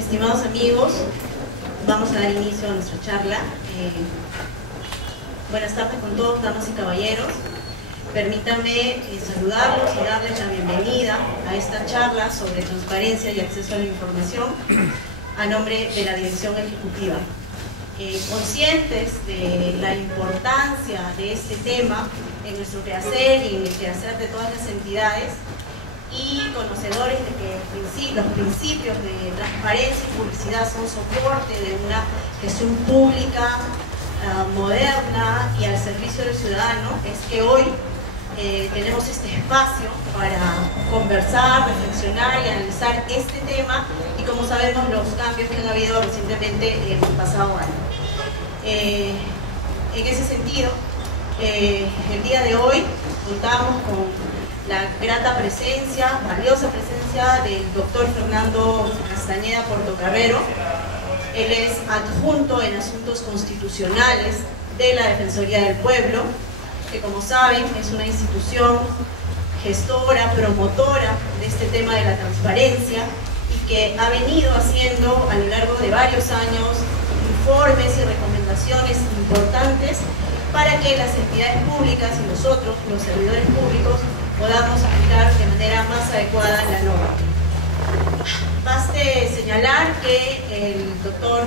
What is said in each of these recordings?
Estimados amigos, vamos a dar inicio a nuestra charla. Buenas tardes con todos, damas y caballeros. Permítanme saludarlos y darles la bienvenida a esta charla sobre transparencia y acceso a la información a nombre de la Dirección Ejecutiva. Conscientes de la importancia de este tema en nuestro quehacer y en el quehacer de todas las entidades, y conocedores de que los principios de transparencia y publicidad son soporte de una gestión pública moderna y al servicio del ciudadano, es que hoy tenemos este espacio para conversar, reflexionar y analizar este tema y, como sabemos, los cambios que han habido recientemente en el pasado año. En ese sentido, el día de hoy contamos con la grata presencia, valiosa presencia del doctor Fernando Castañeda Portocarrero. Él es adjunto en asuntos constitucionales de la Defensoría del Pueblo, que, como saben, es una institución gestora, promotora de este tema de la transparencia y que ha venido haciendo a lo largo de varios años informes y recomendaciones importantes para que las entidades públicas y nosotros, los servidores públicos, podamos aplicar de manera más adecuada la norma. Baste señalar que el doctor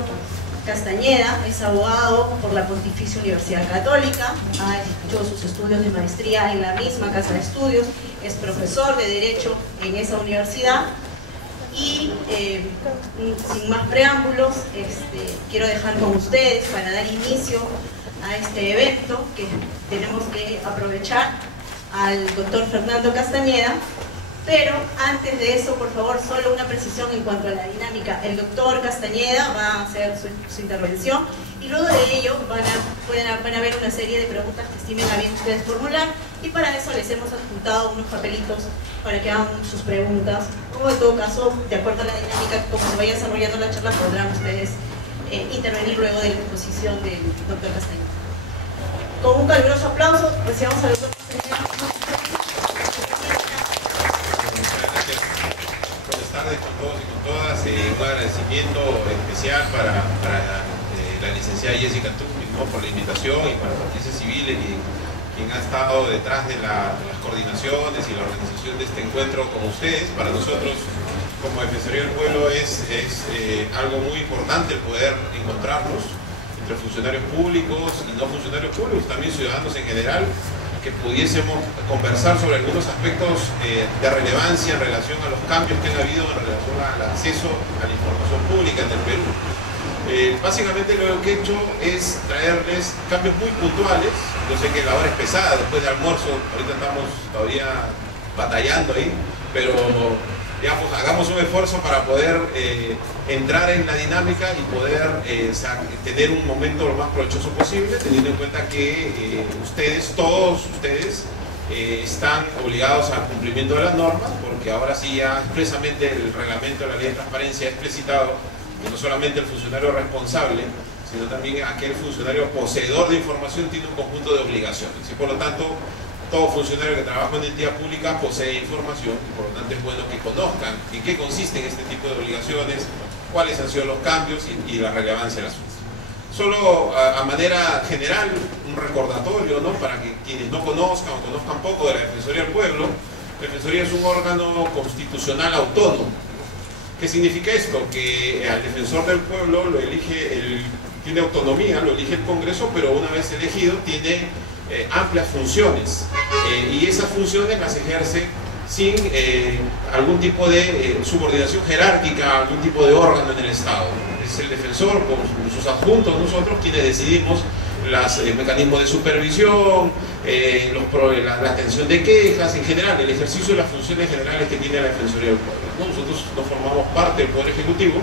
Castañeda es abogado por la Pontificia Universidad Católica, ha hecho sus estudios de maestría en la misma casa de estudios, es profesor de Derecho en esa universidad y sin más preámbulos, quiero dejar con ustedes para dar inicio a este evento que tenemos que aprovechar al doctor Fernando Castañeda, pero antes de eso, por favor, solo una precisión en cuanto a la dinámica. El doctor Castañeda va a hacer su intervención y luego de ello van a ver una serie de preguntas que estimen a bien ustedes formular, y para eso les hemos adjuntado unos papelitos para que hagan sus preguntas, o en todo caso, de acuerdo a la dinámica, como se vaya desarrollando la charla, podrán ustedes intervenir luego de la exposición del doctor Castañeda. Con un caluroso aplauso, recibamos al doctor Castañeda. Buenas tardes con todos y con todas. Un agradecimiento especial para la licenciada Jessica Tucci, ¿no?, por la invitación, y para Patricia Civile, quien ha estado detrás de las coordinaciones y la organización de este encuentro con ustedes. Para nosotros, como Defensoría del Pueblo, es algo muy importante el poder encontrarnos entre funcionarios públicos y no funcionarios públicos, también ciudadanos en general, que pudiésemos conversar sobre algunos aspectos de relevancia en relación a los cambios que han habido en relación al acceso a la información pública en el Perú. Básicamente lo que he hecho es traerles cambios muy puntuales. Yo sé que la hora es pesada, después del almuerzo, ahorita estamos todavía batallando ahí, pero digamos, hagamos un esfuerzo para poder entrar en la dinámica y poder tener un momento lo más provechoso posible, teniendo en cuenta que todos ustedes, están obligados al cumplimiento de las normas, porque ahora sí ya expresamente el reglamento de la ley de transparencia ha explicitado que no solamente el funcionario responsable, sino también aquel funcionario poseedor de información tiene un conjunto de obligaciones, y por lo tanto todo funcionario que trabaja en una entidad pública posee información, y por lo tanto es bueno que conozcan en qué consisten este tipo de obligaciones, cuáles han sido los cambios y la relevancia de las mismas. Solo a manera general, un recordatorio, ¿no?, para que quienes no conozcan o conozcan poco de la Defensoría del Pueblo. La Defensoría es un órgano constitucional autónomo. ¿Qué significa esto? Que al Defensor del Pueblo lo elige, tiene autonomía, lo elige el Congreso, pero una vez elegido tiene amplias funciones, y esas funciones las ejerce sin algún tipo de subordinación jerárquica, algún tipo de órgano en el Estado. Es el defensor, con sus adjuntos, nosotros, quienes decidimos los mecanismos de supervisión, la atención de quejas, en general, el ejercicio de las funciones generales que tiene la Defensoría del Pueblo, ¿no? Nosotros no formamos parte del Poder Ejecutivo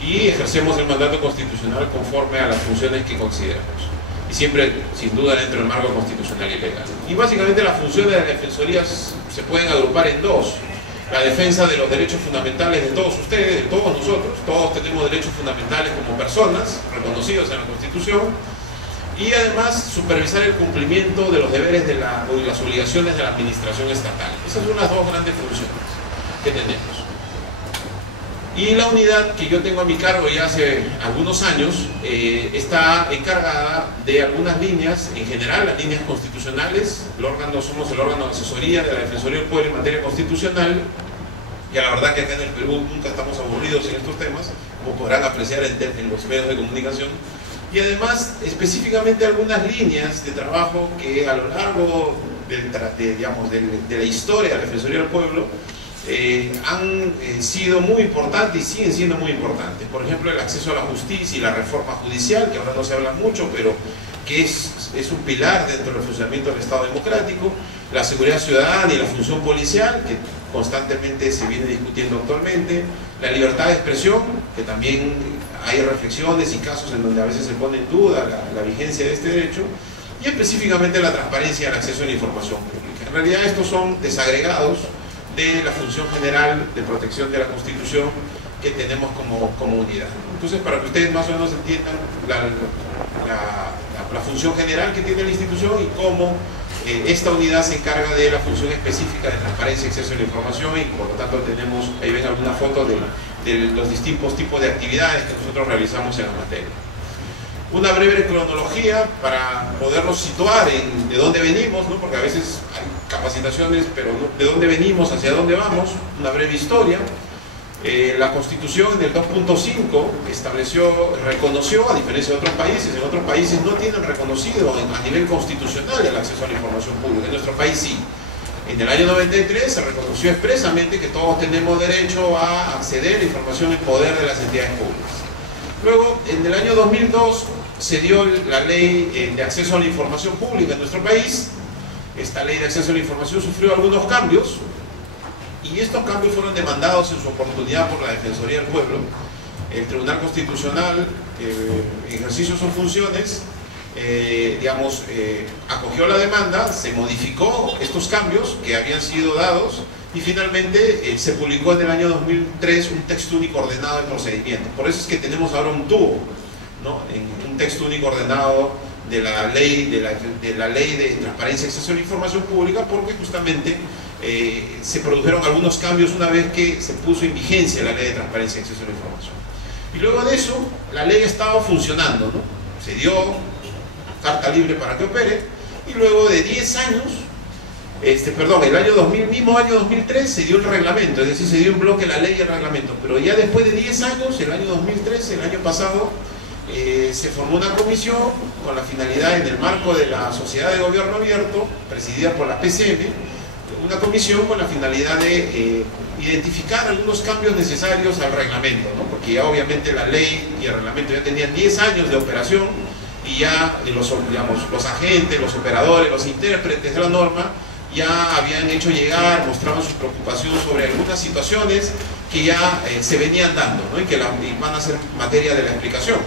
y ejercemos el mandato constitucional conforme a las funciones que consideramos, y siempre, sin duda, dentro del marco constitucional y legal. Y básicamente las funciones de la Defensoría se pueden agrupar en dos: la defensa de los derechos fundamentales de todos ustedes, de todos nosotros. Todos tenemos derechos fundamentales como personas, reconocidos en la Constitución, y además supervisar el cumplimiento de los deberes y las obligaciones de la administración estatal. Esas son las dos grandes funciones que tenemos. Y la unidad que yo tengo a mi cargo ya hace algunos años está encargada de algunas líneas, en general las líneas constitucionales. Somos el órgano de asesoría de la Defensoría del Pueblo en materia constitucional. Y la verdad que acá en el Perú nunca estamos aburridos en estos temas, como podrán apreciar en los medios de comunicación. Y además, específicamente algunas líneas de trabajo que a lo largo de la historia de la Defensoría del Pueblo han sido muy importantes y siguen siendo muy importantes. Por ejemplo, el acceso a la justicia y la reforma judicial, que ahora no se habla mucho, pero que es un pilar dentro del funcionamiento del Estado democrático. La seguridad ciudadana y la función policial, que constantemente se viene discutiendo actualmente. La libertad de expresión, que también hay reflexiones y casos en donde a veces se pone en duda la vigencia de este derecho. Y específicamente la transparencia y el acceso a la información pública. En realidad estos son desagregados de la función general de protección de la Constitución que tenemos como unidad. Entonces, para que ustedes más o menos entiendan la función general que tiene la institución y cómo esta unidad se encarga de la función específica de transparencia y acceso a la información, y por lo tanto tenemos, ahí ven alguna foto de los distintos tipos de actividades que nosotros realizamos en la materia. Una breve cronología para podernos situar de dónde venimos, ¿no? Porque a veces hay capacitaciones, pero no, de dónde venimos, hacia dónde vamos. Una breve historia. La Constitución en el 2.5 reconoció, a diferencia de otros países no tienen reconocido a nivel constitucional el acceso a la información pública. En nuestro país sí. En el año 93 se reconoció expresamente que todos tenemos derecho a acceder a la información en poder de las entidades públicas. Luego, en el año 2002 se dio la ley de acceso a la información pública en nuestro país. Esta ley de acceso a la información sufrió algunos cambios, y estos cambios fueron demandados en su oportunidad por la Defensoría del Pueblo. El Tribunal Constitucional, en ejercicio de sus funciones, acogió la demanda, se modificó estos cambios que habían sido dados, y finalmente se publicó en el año 2003 un texto único ordenado de procedimiento. Por eso es que tenemos ahora un tubo, ¿no? Un texto único ordenado de la ley de transparencia y acceso a la información pública, porque justamente se produjeron algunos cambios una vez que se puso en vigencia la ley de transparencia y acceso a la información. Y luego de eso, la ley estaba funcionando, ¿no? Se dio carta libre para que opere, y luego de 10 años, mismo año 2003 se dio el reglamento, es decir, se dio en bloque la ley y el reglamento, pero ya después de 10 años, el año 2013, el año pasado, se formó una comisión con la finalidad, en el marco de la Sociedad de Gobierno Abierto, presidida por la PCM, una comisión con la finalidad de identificar algunos cambios necesarios al reglamento, ¿no? Porque ya obviamente la ley y el reglamento ya tenían 10 años de operación, y ya los agentes, los operadores, los intérpretes de la norma ya habían hecho llegar, mostraban su preocupación sobre algunas situaciones que ya se venían dando, ¿no? Y que van a ser materia de la explicación.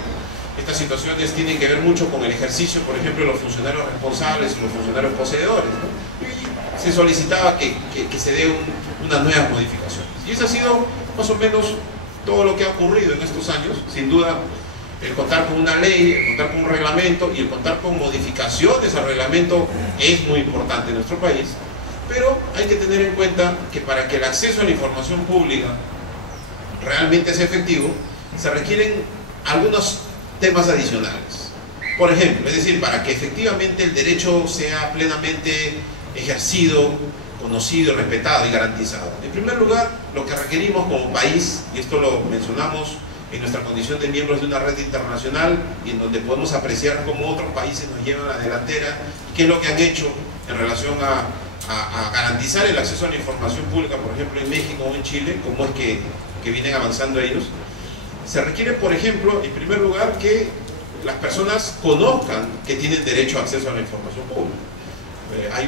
Estas situaciones tienen que ver mucho con el ejercicio, por ejemplo, de los funcionarios responsables y los funcionarios poseedores, ¿no? Y se solicitaba que se dé unas nuevas modificaciones. Y eso ha sido más o menos todo lo que ha ocurrido en estos años. Sin duda, el contar con una ley, el contar con un reglamento y el contar con modificaciones al reglamento es muy importante en nuestro país, pero hay que tener en cuenta que para que el acceso a la información pública realmente sea efectivo, se requieren algunos temas adicionales. Por ejemplo, es decir, para que efectivamente el derecho sea plenamente ejercido, conocido, respetado y garantizado. En primer lugar, lo que requerimos como país, y esto lo mencionamos en nuestra condición de miembros de una red internacional, y en donde podemos apreciar cómo otros países nos llevan a la delantera, qué es lo que han hecho en relación a garantizar el acceso a la información pública, por ejemplo en México o en Chile, cómo es que vienen avanzando ellos. Se requiere, por ejemplo, en primer lugar, que las personas conozcan que tienen derecho a acceso a la información pública. Hay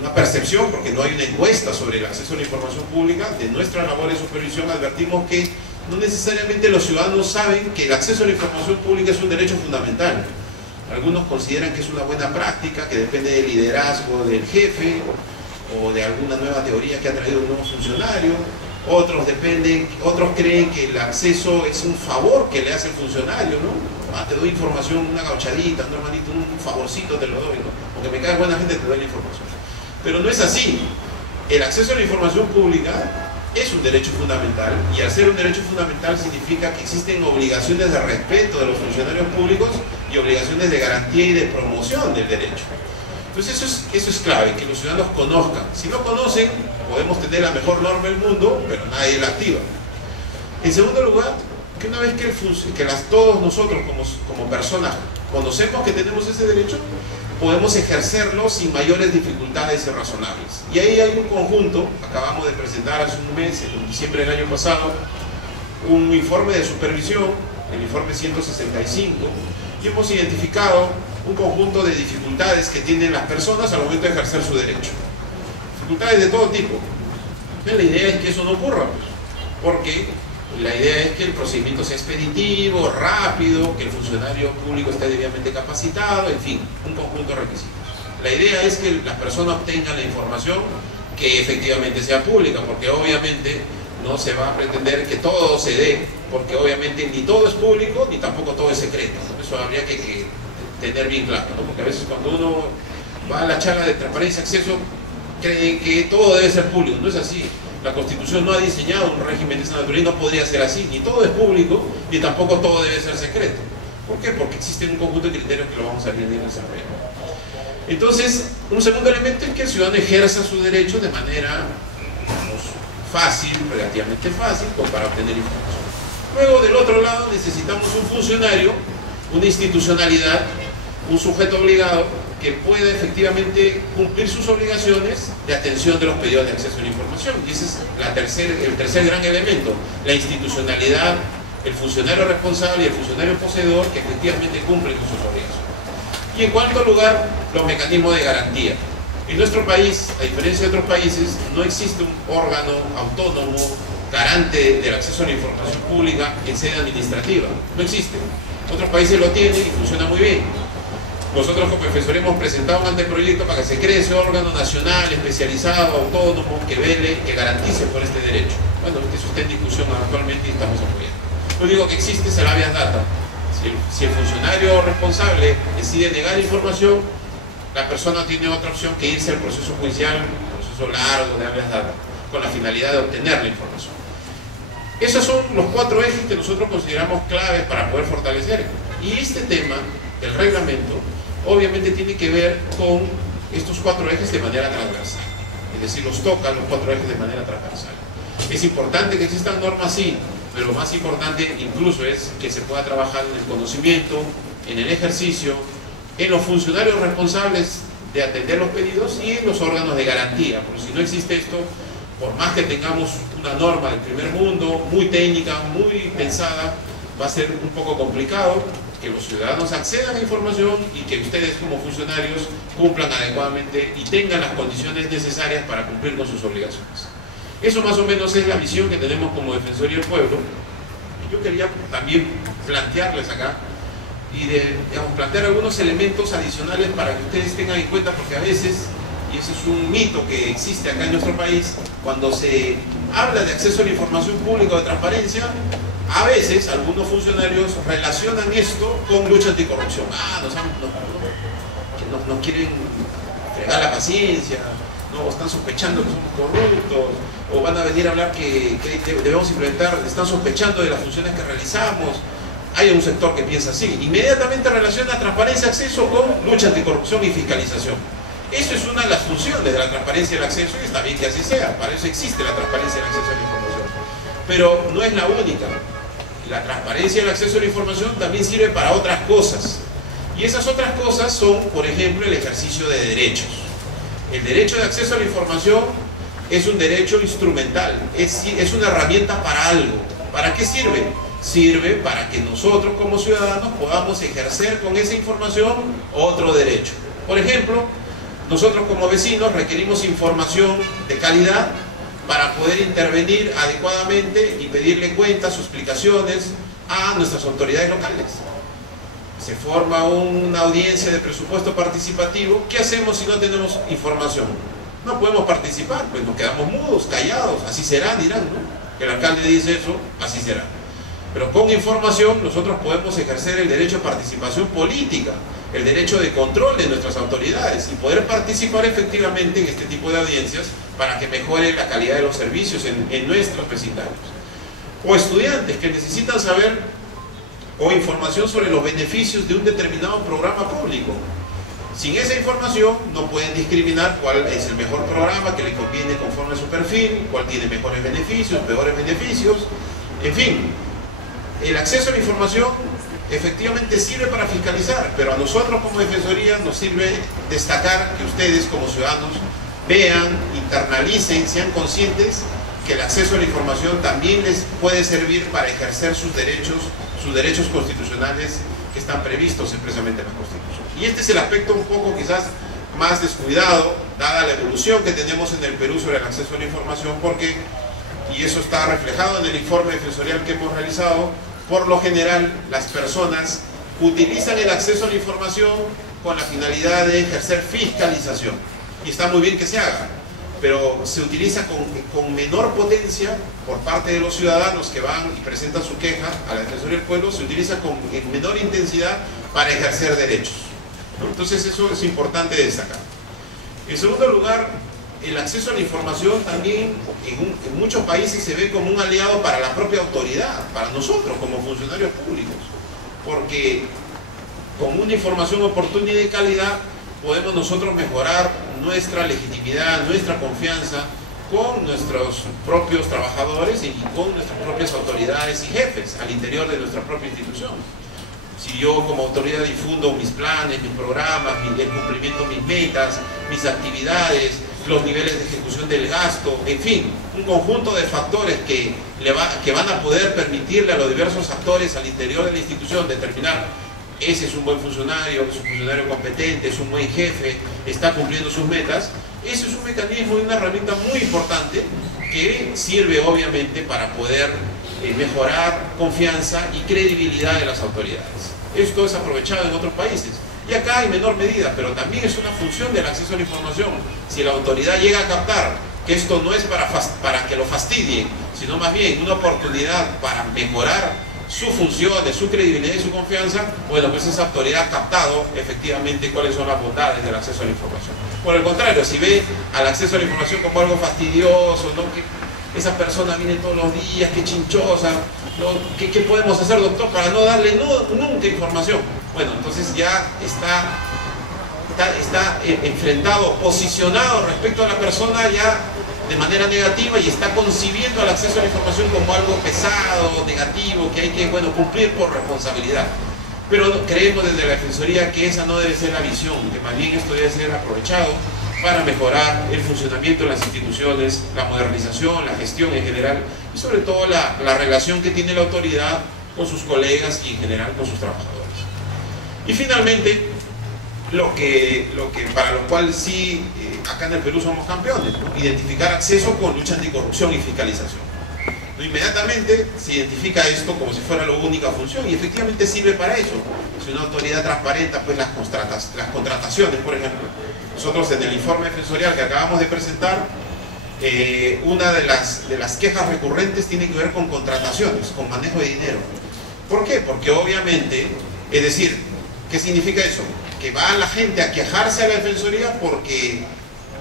una percepción, porque no hay una encuesta sobre el acceso a la información pública. De nuestra labor de supervisión advertimos que no necesariamente los ciudadanos saben que el acceso a la información pública es un derecho fundamental. Algunos consideran que es una buena práctica, que depende del liderazgo del jefe o de alguna nueva teoría que ha traído un nuevo funcionario. Otros creen que el acceso es un favor que le hace el funcionario, ¿no? Te doy información, una gauchadita, un hermanito, un favorcito te lo doy, ¿no? Porque me cae buena gente, te doy la información. Pero no es así. El acceso a la información pública es un derecho fundamental, y al ser un derecho fundamental significa que existen obligaciones de respeto de los funcionarios públicos y obligaciones de garantía y de promoción del derecho. Entonces eso es clave, que los ciudadanos conozcan. Si no conocen, podemos tener la mejor norma del mundo, pero nadie la activa. En segundo lugar, que una vez que todos nosotros como personas conocemos que tenemos ese derecho, podemos ejercerlo sin mayores dificultades razonables. Y ahí hay un conjunto, acabamos de presentar hace un mes, en diciembre del año pasado, un informe de supervisión, el informe 165, y hemos identificado un conjunto de dificultades que tienen las personas al momento de ejercer su derecho. Dificultades de todo tipo. La idea es que eso no ocurra, porque la idea es que el procedimiento sea expeditivo, rápido, que el funcionario público esté debidamente capacitado, en fin, un conjunto de requisitos. La idea es que las personas obtengan la información que efectivamente sea pública, porque obviamente no se va a pretender que todo se dé, porque obviamente ni todo es público, ni tampoco todo es secreto. Eso habría que tener bien claro, ¿no? Porque a veces cuando uno va a la charla de transparencia y acceso, creen que todo debe ser público. No es así. La Constitución no ha diseñado un régimen de esa naturaleza y no podría ser así. Ni todo es público, ni tampoco todo debe ser secreto. ¿Por qué? Porque existen un conjunto de criterios que lo vamos a ir desarrollando. Entonces, un segundo elemento es que el ciudadano ejerza su derecho de manera, digamos, fácil, relativamente fácil, para obtener información. Luego, del otro lado, necesitamos un funcionario, una institucionalidad, un sujeto obligado que pueda efectivamente cumplir sus obligaciones de atención de los pedidos de acceso a la información. Y ese es el tercer gran elemento, la institucionalidad, el funcionario responsable y el funcionario poseedor que efectivamente cumplen con sus obligaciones. Y en cuarto lugar, los mecanismos de garantía. En nuestro país, a diferencia de otros países, no existe un órgano autónomo garante del acceso a la información pública en sede administrativa. No existe. Otros países lo tienen y funciona muy bien. Nosotros como profesores hemos presentado un anteproyecto para que se cree ese órgano nacional, especializado, autónomo, que vele, que garantice por este derecho. Bueno, eso está en discusión actualmente y estamos apoyando. Lo único que existe es el habeas data. Si el funcionario responsable decide negar información, la persona tiene otra opción que irse al proceso judicial, un proceso largo de habeas data, con la finalidad de obtener la información. Esos son los 4 ejes que nosotros consideramos claves para poder fortalecer. Y este tema, el reglamento, obviamente tiene que ver con estos 4 ejes de manera transversal. Es decir, los toca los 4 ejes de manera transversal. Es importante que existan normas, sí, pero lo más importante incluso es que se pueda trabajar en el conocimiento, en el ejercicio, en los funcionarios responsables de atender los pedidos y en los órganos de garantía. Porque si no existe esto, por más que tengamos una norma del primer mundo, muy técnica, muy pensada, va a ser un poco complicado que los ciudadanos accedan a la información y que ustedes como funcionarios cumplan adecuadamente y tengan las condiciones necesarias para cumplir con sus obligaciones. Eso más o menos es la visión que tenemos como Defensoría del Pueblo. Yo quería también plantearles acá y plantear algunos elementos adicionales para que ustedes tengan en cuenta, porque a veces, y ese es un mito que existe acá en nuestro país, cuando se habla de acceso a la información pública o de transparencia, a veces algunos funcionarios relacionan esto con lucha anticorrupción. Nos quieren fregar la paciencia, no, están sospechando que somos corruptos, o van a venir a hablar que debemos implementar, están sospechando de las funciones que realizamos. Hay un sector que piensa así, inmediatamente relaciona transparencia, acceso con lucha anticorrupción y fiscalización. Eso es una de las funciones de la transparencia y el acceso, y está bien que así sea, para eso existe la transparencia y el acceso a la información. Pero no es la única. La transparencia y el acceso a la información también sirve para otras cosas. Y esas otras cosas son, por ejemplo, el ejercicio de derechos. El derecho de acceso a la información es un derecho instrumental, es una herramienta para algo. ¿Para qué sirve? Sirve para que nosotros como ciudadanos podamos ejercer con esa información otro derecho. Por ejemplo, nosotros como vecinos requerimos información de calidad para poder intervenir adecuadamente y pedirle cuentas o explicaciones a nuestras autoridades locales. Se forma una audiencia de presupuesto participativo. ¿Qué hacemos si no tenemos información? No podemos participar, pues nos quedamos mudos, callados. Así será, dirán, ¿no? Que el alcalde dice eso, así será. Pero con información nosotros podemos ejercer el derecho de participación política, el derecho de control de nuestras autoridades y poder participar efectivamente en este tipo de audiencias para que mejore la calidad de los servicios en nuestros vecindarios. O estudiantes que necesitan saber o información sobre los beneficios de un determinado programa público. Sin esa información no pueden discriminar cuál es el mejor programa que le conviene conforme a su perfil, cuál tiene mejores beneficios, peores beneficios, en fin. El acceso a la información efectivamente sirve para fiscalizar, pero a nosotros como Defensoría nos sirve destacar que ustedes como ciudadanos vean, internalicen, sean conscientes que el acceso a la información también les puede servir para ejercer sus derechos constitucionales que están previstos expresamente en la Constitución. Y este es el aspecto un poco quizás más descuidado, dada la evolución que tenemos en el Perú sobre el acceso a la información, porque, y eso está reflejado en el informe defensorial que hemos realizado, por lo general las personas utilizan el acceso a la información con la finalidad de ejercer fiscalización. Y está muy bien que se haga, pero se utiliza con menor potencia por parte de los ciudadanos que van y presentan su queja a la Defensoría del Pueblo, se utiliza en menor intensidad para ejercer derechos, ¿no? Entonces eso es importante destacar. En segundo lugar, el acceso a la información también en muchos países se ve como un aliado para la propia autoridad, para nosotros como funcionarios públicos, porque con una información oportuna y de calidad podemos nosotros mejorar nuestra legitimidad, nuestra confianza con nuestros propios trabajadores y con nuestras propias autoridades y jefes al interior de nuestra propia institución. Si yo como autoridad difundo mis planes, mis programas, el cumplimiento de mis metas, mis actividades, los niveles de ejecución del gasto, en fin, un conjunto de factores que van a poder permitirle a los diversos actores al interior de la institución determinar: ese es un buen funcionario, es un funcionario competente, es un buen jefe, está cumpliendo sus metas. Ese es un mecanismo y una herramienta muy importante que sirve obviamente para poder mejorar confianza y credibilidad de las autoridades. Esto es aprovechado en otros países y acá en menor medida, pero también es una función del acceso a la información. Si la autoridad llega a captar que esto no es para que lo fastidien, sino más bien una oportunidad para mejorar su función, de su credibilidad y su confianza, bueno, pues esa autoridad ha captado efectivamente cuáles son las bondades del acceso a la información. Por el contrario, si ve al acceso a la información como algo fastidioso, ¿no? Que esa persona viene todos los días, qué chinchosa, ¿no? ¿Qué podemos hacer, doctor, para no darle nunca información? Bueno, entonces ya está enfrentado, posicionado respecto a la persona ya de manera negativa y está concibiendo el acceso a la información como algo pesado, negativo, que hay que, bueno, cumplir por responsabilidad. Pero creemos desde la Defensoría que esa no debe ser la visión, que más bien esto debe ser aprovechado para mejorar el funcionamiento de las instituciones, la modernización, la gestión en general y sobre todo la relación que tiene la autoridad con sus colegas y en general con sus trabajadores. Y finalmente, para lo cual sí, acá en el Perú somos campeones, ¿no? Identificar acceso con lucha anticorrupción y fiscalización. ¿No? Inmediatamente se identifica esto como si fuera la única función y efectivamente sirve para eso. Si una autoridad transparenta pues las contrataciones, por ejemplo. Nosotros en el informe defensorial que acabamos de presentar, una de las quejas recurrentes tiene que ver con contrataciones, con manejo de dinero. ¿Por qué? Porque obviamente, es decir, ¿qué significa eso? Que va la gente a quejarse a la Defensoría porque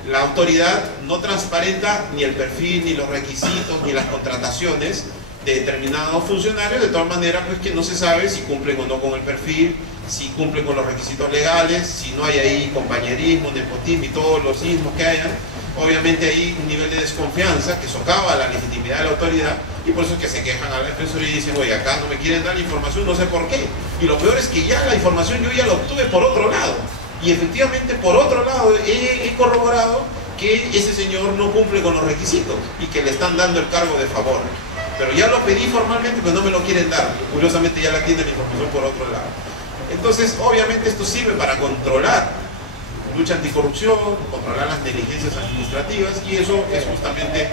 la autoridad no transparenta ni el perfil, ni los requisitos, ni las contrataciones de determinados funcionarios, de tal manera pues que no se sabe si cumplen o no con el perfil, si cumplen con los requisitos legales, si no hay ahí compañerismo, nepotismo y todos los ismos que hayan. Obviamente hay un nivel de desconfianza que socava la legitimidad de la autoridad y por eso es que se quejan a la Defensoría y dicen: oye, acá no me quieren dar la información, no sé por qué. Y lo peor es que ya la información yo ya la obtuve por otro lado. Y efectivamente por otro lado he corroborado que ese señor no cumple con los requisitos y que le están dando el cargo de favor. Pero ya lo pedí formalmente, pero no me lo quieren dar. Curiosamente ya la tienen la información por otro lado. Entonces, obviamente esto sirve para controlar lucha anticorrupción, controlar las negligencias administrativas, y eso es justamente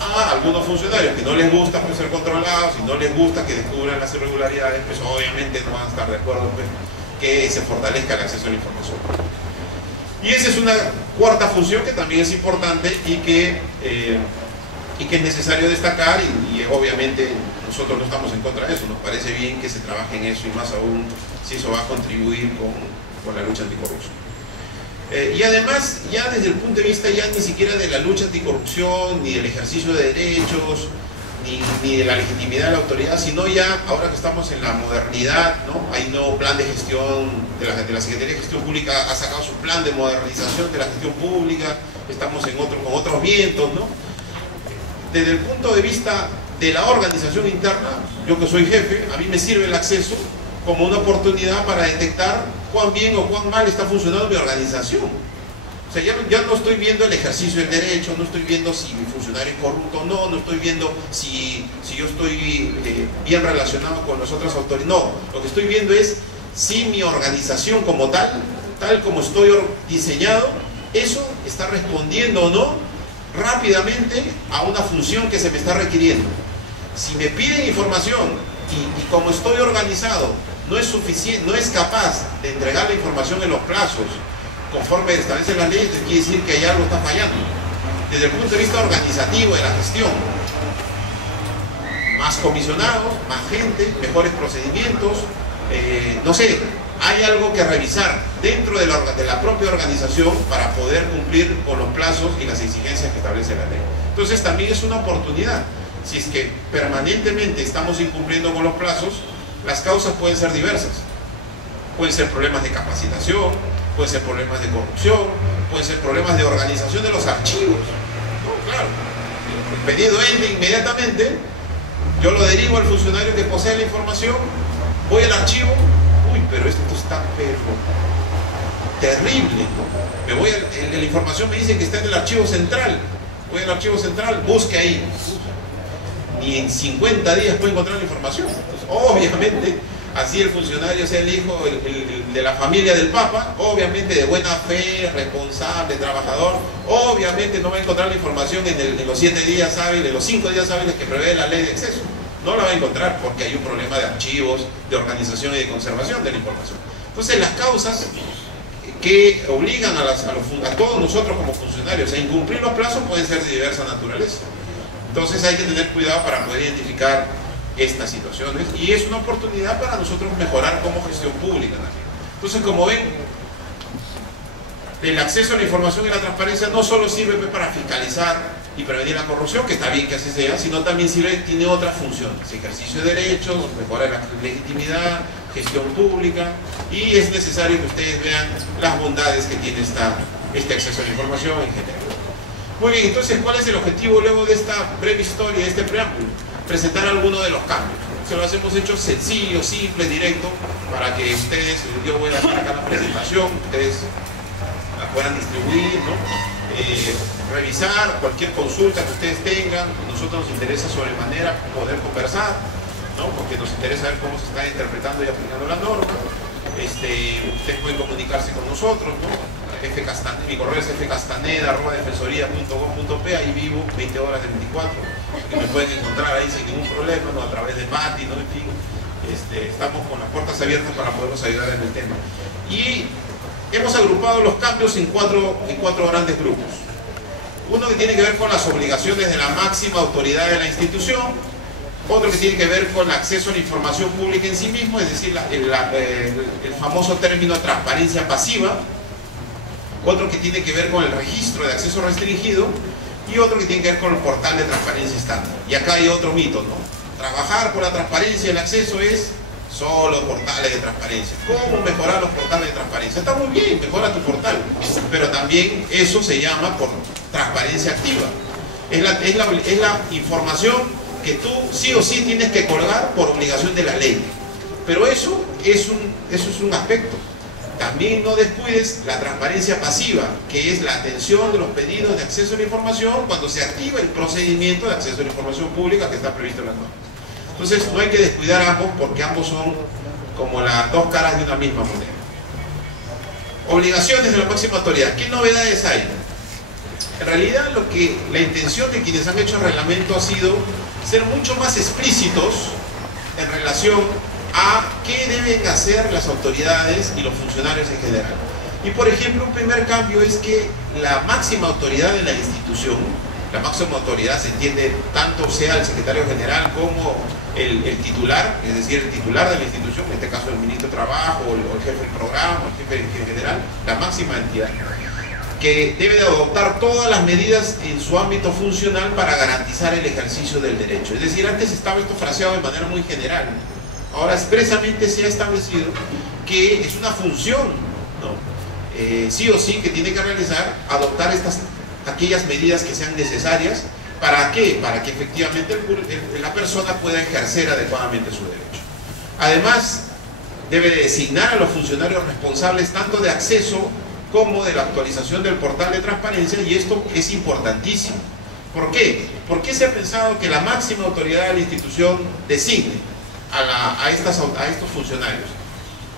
a algunos funcionarios que no les gusta pues, ser controlados, y no les gusta que descubran las irregularidades, pues obviamente no van a estar de acuerdo pues, que se fortalezca el acceso a la información. Y esa es una cuarta función que también es importante y que es necesario destacar, y obviamente nosotros no estamos en contra de eso, nos parece bien que se trabaje en eso, y más aún si eso va a contribuir con la lucha anticorrupción. Y además, ya desde el punto de vista ya ni siquiera de la lucha anticorrupción, ni del ejercicio de derechos, ni de la legitimidad de la autoridad, sino ya, ahora que estamos en la modernidad, ¿no? Hay un nuevo plan de gestión, de la Secretaría de Gestión Pública ha sacado su plan de modernización de la gestión pública, estamos con otros vientos, ¿no? Desde el punto de vista de la organización interna, yo que soy jefe, a mí me sirve el acceso como una oportunidad para detectar cuán bien o cuán mal está funcionando mi organización. O sea, ya no estoy viendo el ejercicio del derecho, no estoy viendo si mi funcionario es corrupto o no estoy viendo si yo estoy bien relacionado con las otras autoridades. No, lo que estoy viendo es si mi organización como tal como estoy diseñado, eso está respondiendo o no rápidamente a una función que se me está requiriendo. Si me piden información y como estoy organizado no es suficiente, no es capaz de entregar la información en los plazos conforme establecen las leyes, quiere decir que hay algo está fallando. Desde el punto de vista organizativo de la gestión, más comisionados, más gente, mejores procedimientos, no sé, hay algo que revisar dentro de la propia organización para poder cumplir con los plazos y las exigencias que establece la ley. Entonces también es una oportunidad. Si es que permanentemente estamos incumpliendo con los plazos, las causas pueden ser diversas. Pueden ser problemas de capacitación, pueden ser problemas de corrupción, pueden ser problemas de organización de los archivos. No, claro, el pedido ende inmediatamente, yo lo derivo al funcionario que posee la información, voy al archivo, uy, pero esto está terrible. Me voy la información me dice que está en el archivo central, voy al archivo central, busque ahí. Ni en 50 días puede encontrar la información. Entonces, obviamente, así el funcionario sea el hijo de la familia del Papa, obviamente de buena fe, responsable, trabajador, obviamente no va a encontrar la información en los 7 días hábiles, los 5 días hábiles que prevé la ley de acceso. No la va a encontrar porque hay un problema de archivos, de organización y de conservación de la información. Entonces, las causas que obligan a todos nosotros como funcionarios a incumplir los plazos pueden ser de diversa naturaleza. Entonces hay que tener cuidado para poder identificar estas situaciones y es una oportunidad para nosotros mejorar como gestión pública también. Entonces, como ven, el acceso a la información y la transparencia no solo sirve para fiscalizar y prevenir la corrupción, que está bien que así sea, sino también tiene otras funciones: ejercicio de derechos, mejora de la legitimidad, gestión pública, y es necesario que ustedes vean las bondades que tiene este acceso a la información en general. Muy bien, entonces, ¿cuál es el objetivo luego de esta breve historia, de este preámbulo? Presentar algunos de los cambios. Se los hemos hecho sencillo, simple, directo, para que ustedes, yo voy a dejar acá la presentación, ustedes la puedan distribuir, ¿no? Revisar cualquier consulta que ustedes tengan. A nosotros nos interesa sobremanera poder conversar, ¿no? Porque nos interesa ver cómo se está interpretando y aplicando la norma. Ustedes pueden comunicarse con nosotros, ¿no? Mi correo es fcastaneda@defensoría.gov.p, ahí vivo 20 horas de 24, que me pueden encontrar ahí sin ningún problema, ¿no? A través de Mati, ¿no? En fin, estamos con las puertas abiertas para poderlos ayudar en el tema. Y hemos agrupado los cambios en cuatro grandes grupos. Uno que tiene que ver con las obligaciones de la máxima autoridad de la institución, otro que tiene que ver con el acceso a la información pública en sí mismo, es decir, el famoso término transparencia pasiva, otro que tiene que ver con el registro de acceso restringido y otro que tiene que ver con el portal de transparencia estándar. Y acá hay otro mito, ¿no? Trabajar por la transparencia y el acceso es solo portales de transparencia. ¿Cómo mejorar los portales de transparencia? Está muy bien, mejora tu portal, pero también eso se llama por transparencia activa. Es la información que tú sí o sí tienes que colgar por obligación de la ley. Pero eso es un aspecto. También no descuides la transparencia pasiva, que es la atención de los pedidos de acceso a la información cuando se activa el procedimiento de acceso a la información pública que está previsto en las normas. Entonces no hay que descuidar ambos porque ambos son como las dos caras de una misma moneda. Obligaciones de la máxima autoridad. ¿Qué novedades hay? En realidad la intención de quienes han hecho el reglamento ha sido ser mucho más explícitos en relación a qué deben hacer las autoridades y los funcionarios en general. Y por ejemplo, un primer cambio es que la máxima autoridad de la institución, la máxima autoridad se entiende tanto sea el secretario general como el titular, es decir, el titular de la institución, en este caso el ministro de Trabajo, o el jefe del programa, el jefe general, la máxima entidad, que debe de adoptar todas las medidas en su ámbito funcional para garantizar el ejercicio del derecho. Es decir, antes estaba esto fraseado de manera muy general, ahora expresamente se ha establecido que es una función, ¿no? Sí o sí que tiene que realizar, adoptar aquellas medidas que sean necesarias. ¿Para qué? Para que efectivamente la persona pueda ejercer adecuadamente su derecho. Además, debe de designar a los funcionarios responsables tanto de acceso como de la actualización del portal de transparencia, y esto es importantísimo. ¿Por qué? ¿Por qué se ha pensado que la máxima autoridad de la institución designe a estos funcionarios?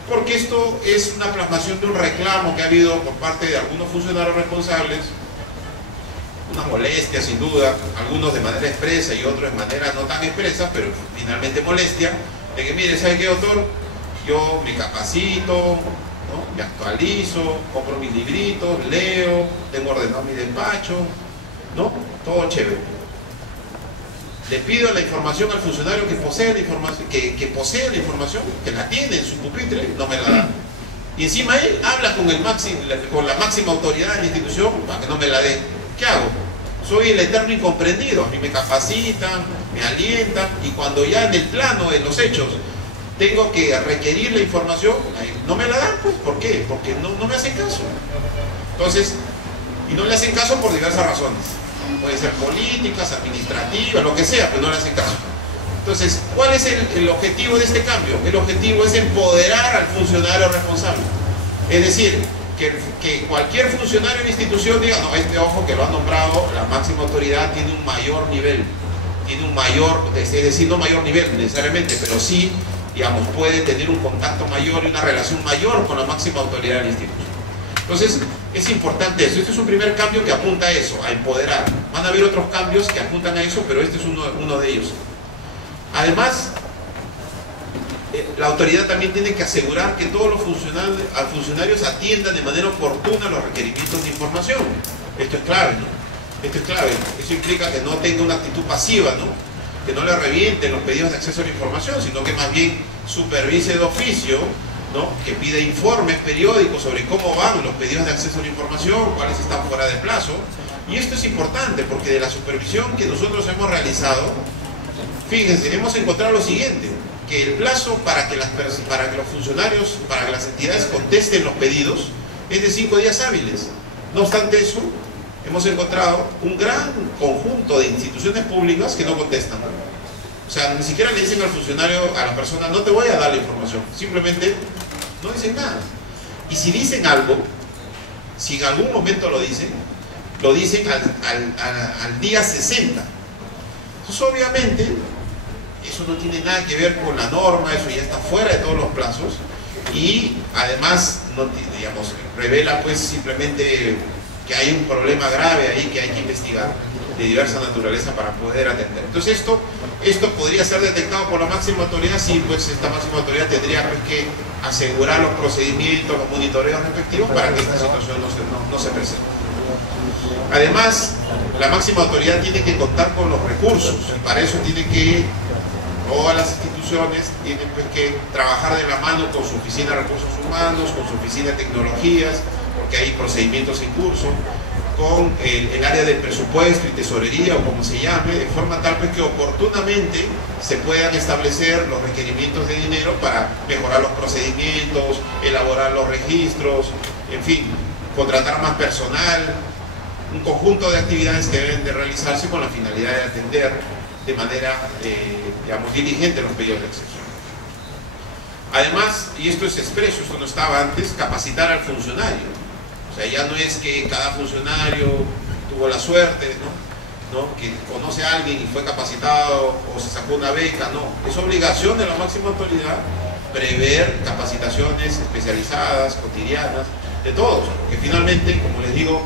Porque esto es una plasmación de un reclamo que ha habido por parte de algunos funcionarios responsables, una molestia sin duda, algunos de manera expresa y otros de manera no tan expresa, pero finalmente molestia, de que mire, ¿sabe qué, doctor? Yo me capacito, ¿no? Me actualizo, compro mis libritos, leo, tengo ordenado mi despacho, ¿no? Todo chévere. Le pido la información al funcionario que posee la información, que posee la información, que la tiene en su pupitre, no me la da. Y encima él habla con la máxima autoridad de la institución para que no me la dé. ¿Qué hago? Soy el eterno incomprendido. A mí me capacitan, me alientan, y cuando ya en el plano de los hechos tengo que requerir la información, no me la dan, pues. ¿Por qué? Porque no me hacen caso. Entonces, y no le hacen caso por diversas razones. Pueden ser políticas, administrativas, lo que sea, pero no le hacen caso. Entonces, ¿cuál es el objetivo de este cambio? El objetivo es empoderar al funcionario responsable. Es decir, que cualquier funcionario de la institución diga, no, este ojo que lo ha nombrado la máxima autoridad tiene un mayor nivel, es decir, no mayor nivel necesariamente, pero sí, digamos, puede tener un contacto mayor y una relación mayor con la máxima autoridad de la institución. Entonces, es importante eso. Este es un primer cambio que apunta a eso, a empoderar. Van a haber otros cambios que apuntan a eso, pero este es uno de ellos. Además, la autoridad también tiene que asegurar que todos los funcionarios atiendan de manera oportuna los requerimientos de información. Esto es clave, ¿no? Esto es clave. Eso implica que no tenga una actitud pasiva, ¿no? Que no le revienten los pedidos de acceso a la información, sino que más bien supervise de oficio, ¿no? Que pida informes periódicos sobre cómo van los pedidos de acceso a la información, cuáles están fuera de plazo. Y esto es importante porque de la supervisión que nosotros hemos realizado, fíjense, hemos encontrado lo siguiente: que el plazo para que los funcionarios, para que las entidades contesten los pedidos es de 5 días hábiles. No obstante eso, hemos encontrado un gran conjunto de instituciones públicas que no contestan. O sea, ni siquiera le dicen al funcionario, a la persona, no te voy a dar la información. Simplemente no dicen nada. Y si dicen algo, si en algún momento lo dicen al día 60. Entonces, obviamente, eso no tiene nada que ver con la norma, eso ya está fuera de todos los plazos, y además, digamos, revela pues simplemente que hay un problema grave ahí que hay que investigar de diversa naturaleza para poder atender. Entonces esto podría ser detectado por la máxima autoridad. Sí, pues esta máxima autoridad tendría pues que asegurar los procedimientos, los monitoreos respectivos para que esta situación no se presente. Además, la máxima autoridad tiene que contar con los recursos, y para eso todas las instituciones tienen pues que trabajar de la mano con su oficina de recursos humanos, con su oficina de tecnologías, porque hay procedimientos en curso, con el área de presupuesto y tesorería, o como se llame, de forma tal pues que oportunamente se puedan establecer los requerimientos de dinero para mejorar los procedimientos, elaborar los registros, en fin, contratar más personal, un conjunto de actividades que deben de realizarse con la finalidad de atender de manera, digamos, diligente los pedidos de acceso. Además, y esto es expreso, esto no estaba antes, capacitar al funcionario. O sea, ya no es que cada funcionario tuvo la suerte, ¿no? Que conoce a alguien y fue capacitado o se sacó una beca, no. Es obligación de la máxima autoridad prever capacitaciones especializadas, cotidianas, de todos. Que finalmente, como les digo,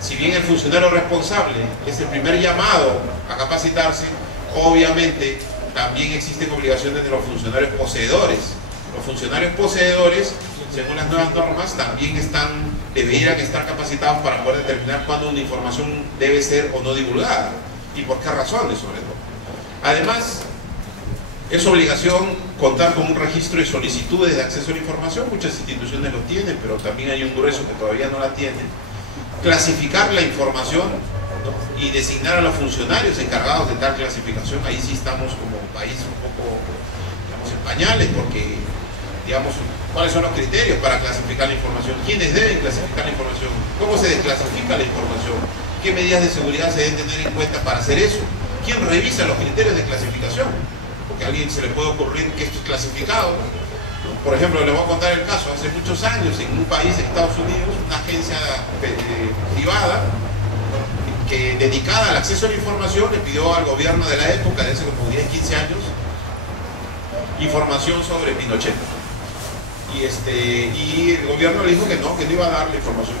si bien el funcionario responsable es el primer llamado a capacitarse, obviamente también existen obligaciones de los funcionarios poseedores. Los funcionarios poseedores, según las nuevas normas, también deberían estar capacitados para poder determinar cuándo una información debe ser o no divulgada y por qué razones, sobre todo. Además, Es obligación contar con un registro de solicitudes de acceso a la información, muchas instituciones lo tienen, pero también hay un grueso que todavía no la tiene. Clasificar la información, ¿no? Y designar a los funcionarios encargados de tal clasificación. Ahí sí estamos como país un poco, digamos, en pañales, porque, digamos, ¿cuáles son los criterios para clasificar la información? ¿Quiénes deben clasificar la información? ¿Cómo se desclasifica la información? ¿Qué medidas de seguridad se deben tener en cuenta para hacer eso? ¿Quién revisa los criterios de clasificación? Porque a alguien se le puede ocurrir que esto es clasificado, ¿no? Por ejemplo, le voy a contar el caso. Hace muchos años, en un país de Estados Unidos, una agencia privada que, dedicada al acceso a la información, le pidió al gobierno de la época, de hace como 10, 15 años, información sobre Pinochet. Y el gobierno le dijo que no iba a dar la información.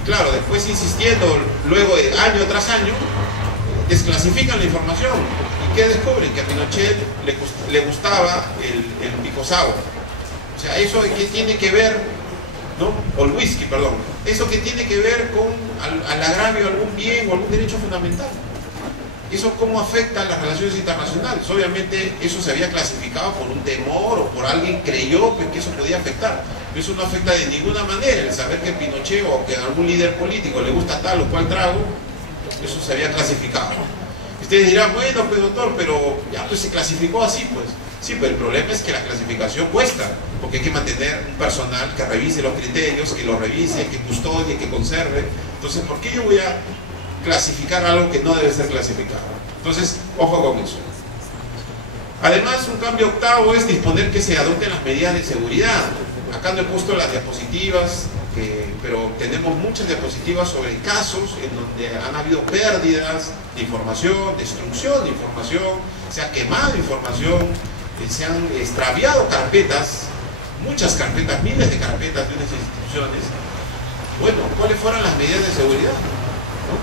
Y claro, después insistiendo, luego de año tras año, desclasifican la información. ¿Y qué descubren? Que a Pinochet le gustaba el pisco sour. O sea, ¿eso qué tiene que ver, no? O el whisky, perdón. ¿Eso qué tiene que ver con al agravio, algún bien o algún derecho fundamental? ¿Eso cómo afecta a las relaciones internacionales? Obviamente eso se había clasificado por un temor o por alguien creyó que eso podía afectar. Pero eso no afecta de ninguna manera. El saber que Pinochet o que a algún líder político le gusta tal o cual trago, eso se había clasificado. Ustedes dirán, bueno, pues doctor, pero ya pues se clasificó así, pues. Sí, pero el problema es que la clasificación cuesta, porque hay que mantener un personal que revise los criterios, que los revise, que custodie, que conserve. Entonces, ¿por qué yo voy a clasificar algo que no debe ser clasificado? Entonces, ojo con eso. Además, un cambio octavo es disponer que se adopten las medidas de seguridad. Acá no he puesto las diapositivas, pero tenemos muchas diapositivas sobre casos en donde han habido pérdidas de información, destrucción de información, se ha quemado información, se han extraviado carpetas, muchas carpetas, miles de carpetas de unas instituciones. Bueno, ¿cuáles fueron las medidas de seguridad? ¿No?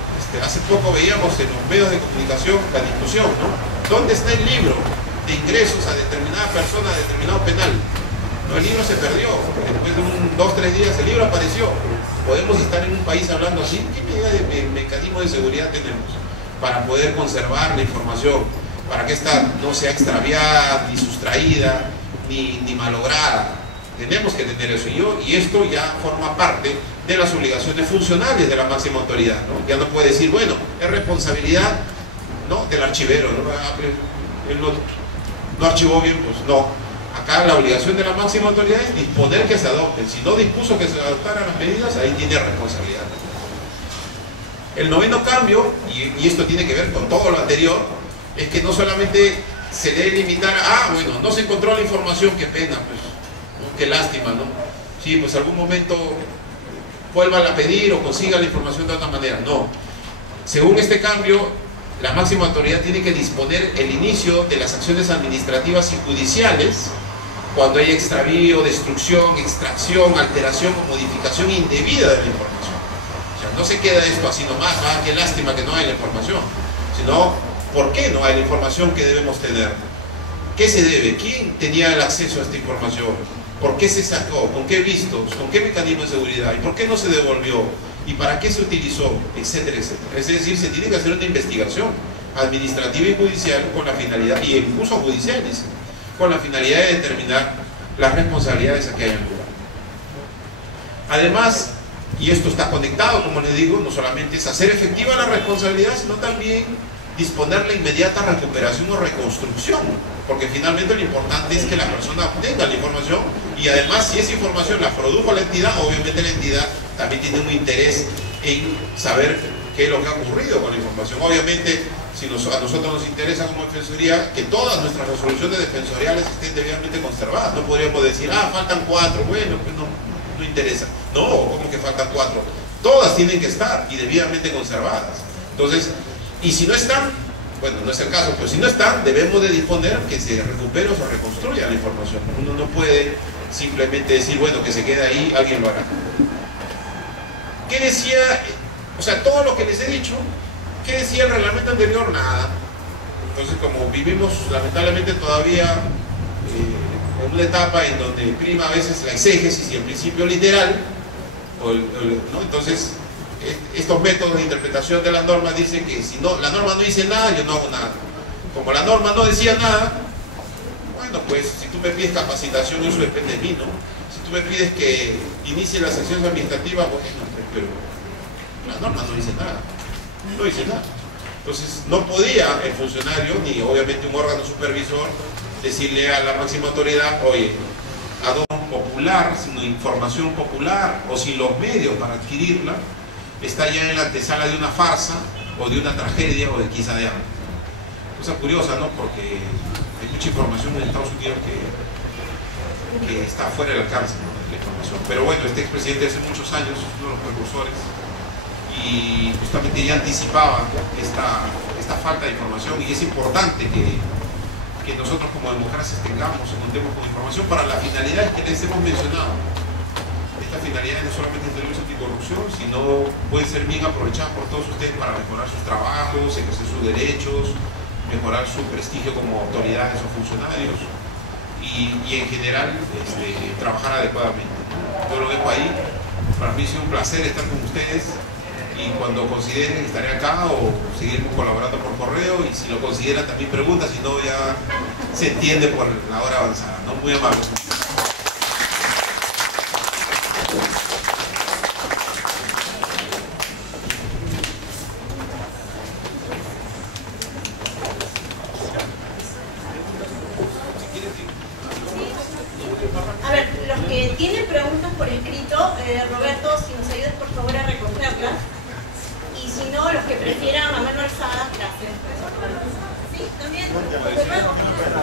Hace poco veíamos en los medios de comunicación la discusión, ¿no? ¿Dónde está el libro de ingresos a determinada persona, a determinado penal? No, el libro se perdió. Después de 2 o 3 días el libro apareció. ¿Podemos estar en un país hablando así? ¿Qué medida de mecanismo de seguridad tenemos para poder conservar la información? Para que esta no sea extraviada, ni sustraída, ni malograda. Tenemos que tener eso. Y esto ya forma parte de las obligaciones funcionales de la máxima autoridad, ¿no? Ya no puede decir, bueno, es responsabilidad, ¿no?, del archivero, ¿no? Él no archivó bien, pues no. Acá la obligación de la máxima autoridad es disponer que se adopten. Si no dispuso que se adoptaran las medidas, ahí tiene responsabilidad. El noveno cambio, y esto tiene que ver con todo lo anterior, es que no solamente se debe limitar a, bueno, no se encontró la información, qué pena, pues, ¿no? Qué lástima, ¿no? Sí, pues algún momento vuelvan a pedir o consigan la información de otra manera. No. Según este cambio, la máxima autoridad tiene que disponer el inicio de las acciones administrativas y judiciales cuando hay extravío, destrucción, extracción, alteración o modificación indebida de la información. O sea, no se queda esto así nomás, ah, qué lástima que no hay la información, sino ¿por qué no hay la información que debemos tener? ¿Qué se debe? ¿Quién tenía el acceso a esta información? ¿Por qué se sacó? ¿Con qué vistos? ¿Con qué mecanismo de seguridad? ¿Y por qué no se devolvió? ¿Y para qué se utilizó? Etcétera, etcétera. Es decir, se tiene que hacer una investigación administrativa y judicial con la finalidad, y incluso judicial, dice, con la finalidad de determinar las responsabilidades a que hayan lugar. Además, y esto está conectado, como les digo, no solamente es hacer efectiva la responsabilidad, sino también disponer la inmediata recuperación o reconstrucción, porque finalmente lo importante es que la persona obtenga la información, y además si esa información la produjo la entidad, obviamente la entidad también tiene un interés en saber qué es lo que ha ocurrido con la información. Obviamente, si a nosotros nos interesa como defensoría que todas nuestras resoluciones defensoriales estén debidamente conservadas. No podríamos decir, ah, faltan 4, bueno, pues no interesa. No, ¿cómo que faltan 4? Todas tienen que estar y debidamente conservadas. Entonces, y si no están, bueno, no es el caso, pero si no están, debemos de disponer que se recupere o se reconstruya la información. Uno no puede simplemente decir, bueno, que se quede ahí, alguien lo hará. ¿Qué decía? O sea, todo lo que les he dicho, ¿qué decía el reglamento anterior? Nada. Entonces, como vivimos lamentablemente todavía en una etapa en donde prima a veces la exégesis y el principio literal, ¿no? Entonces, estos métodos de interpretación de las normas dicen que si no, la norma no dice nada, yo no hago nada. Como la norma no decía nada, funcionando, pues. Si tú me pides capacitación, eso depende de mí, ¿no? Si tú me pides que inicie las acciones administrativas, bueno, pero la norma no dice nada. No dice nada. Entonces, no podía el funcionario, ni obviamente un órgano supervisor, decirle a la máxima autoridad, oye, a don popular, sin información popular o sin los medios para adquirirla, está ya en la antesala de una farsa o de una tragedia o de quizá de algo. Cosa curiosa, ¿no? Porque hay mucha información en Estados Unidos que está fuera del alcance, ¿no?, de la información. Pero bueno, este expresidente hace muchos años, uno de los precursores, y justamente ya anticipaba esta falta de información, y es importante que nosotros como democracias tengamos y contemos con información para las finalidades que les hemos mencionado. Estas finalidades no solamente de lucha anticorrupción, sino pueden ser bien aprovechadas por todos ustedes para mejorar sus trabajos, ejercer sus derechos, mejorar su prestigio como autoridades o funcionarios y en general trabajar adecuadamente. Yo lo dejo ahí. Para mí ha sido un placer estar con ustedes, y cuando consideren estaré acá o seguiremos colaborando por correo, y si lo consideran también preguntas, si no ya se entiende por la hora avanzada, ¿no? Muy amable. A ver, los que tienen preguntas por escrito, Roberto, si nos ayudas por favor a recogerlas. Y si no, los que prefieran a mano alzada, gracias. Sí, también. Desde luego. Claro.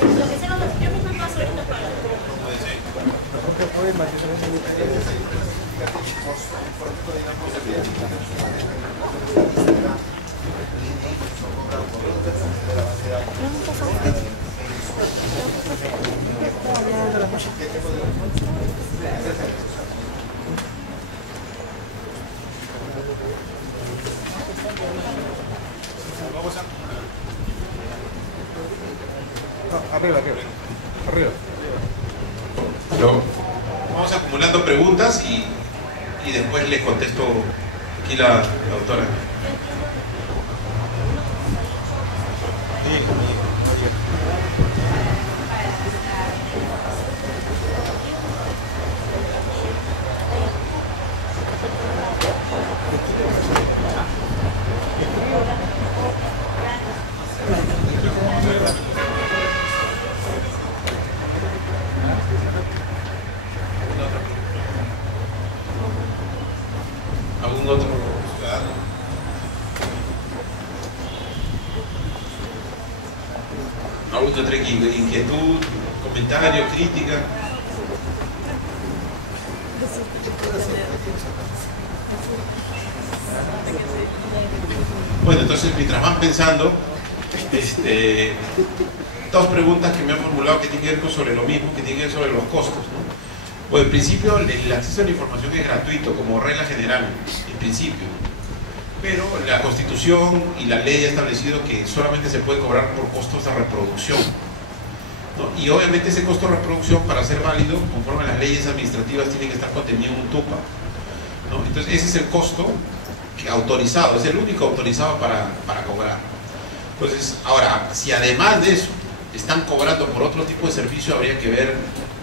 Lo que sea, yo mismo paso ahorita para. Arriba. Vamos acumulando preguntas y después les contesto aquí la doctora. ¿Algún otro ciudadano? ¿Alguna otra inquietud, comentario, crítica? Bueno, entonces mientras van pensando, dos preguntas que me han formulado que tienen que ver sobre lo mismo, que tienen que ver sobre los costos, ¿no? Bueno, en principio el acceso a la información es gratuito como regla general, en principio, pero la Constitución y la ley ha establecido que solamente se puede cobrar por costos de reproducción, ¿no? Y obviamente ese costo de reproducción, para ser válido, conforme a las leyes administrativas, tiene que estar contenido en un TUPA, ¿no? Entonces ese es el costo autorizado, es el único autorizado para cobrar. Entonces, ahora, si además de eso están cobrando por otro tipo de servicio, habría que ver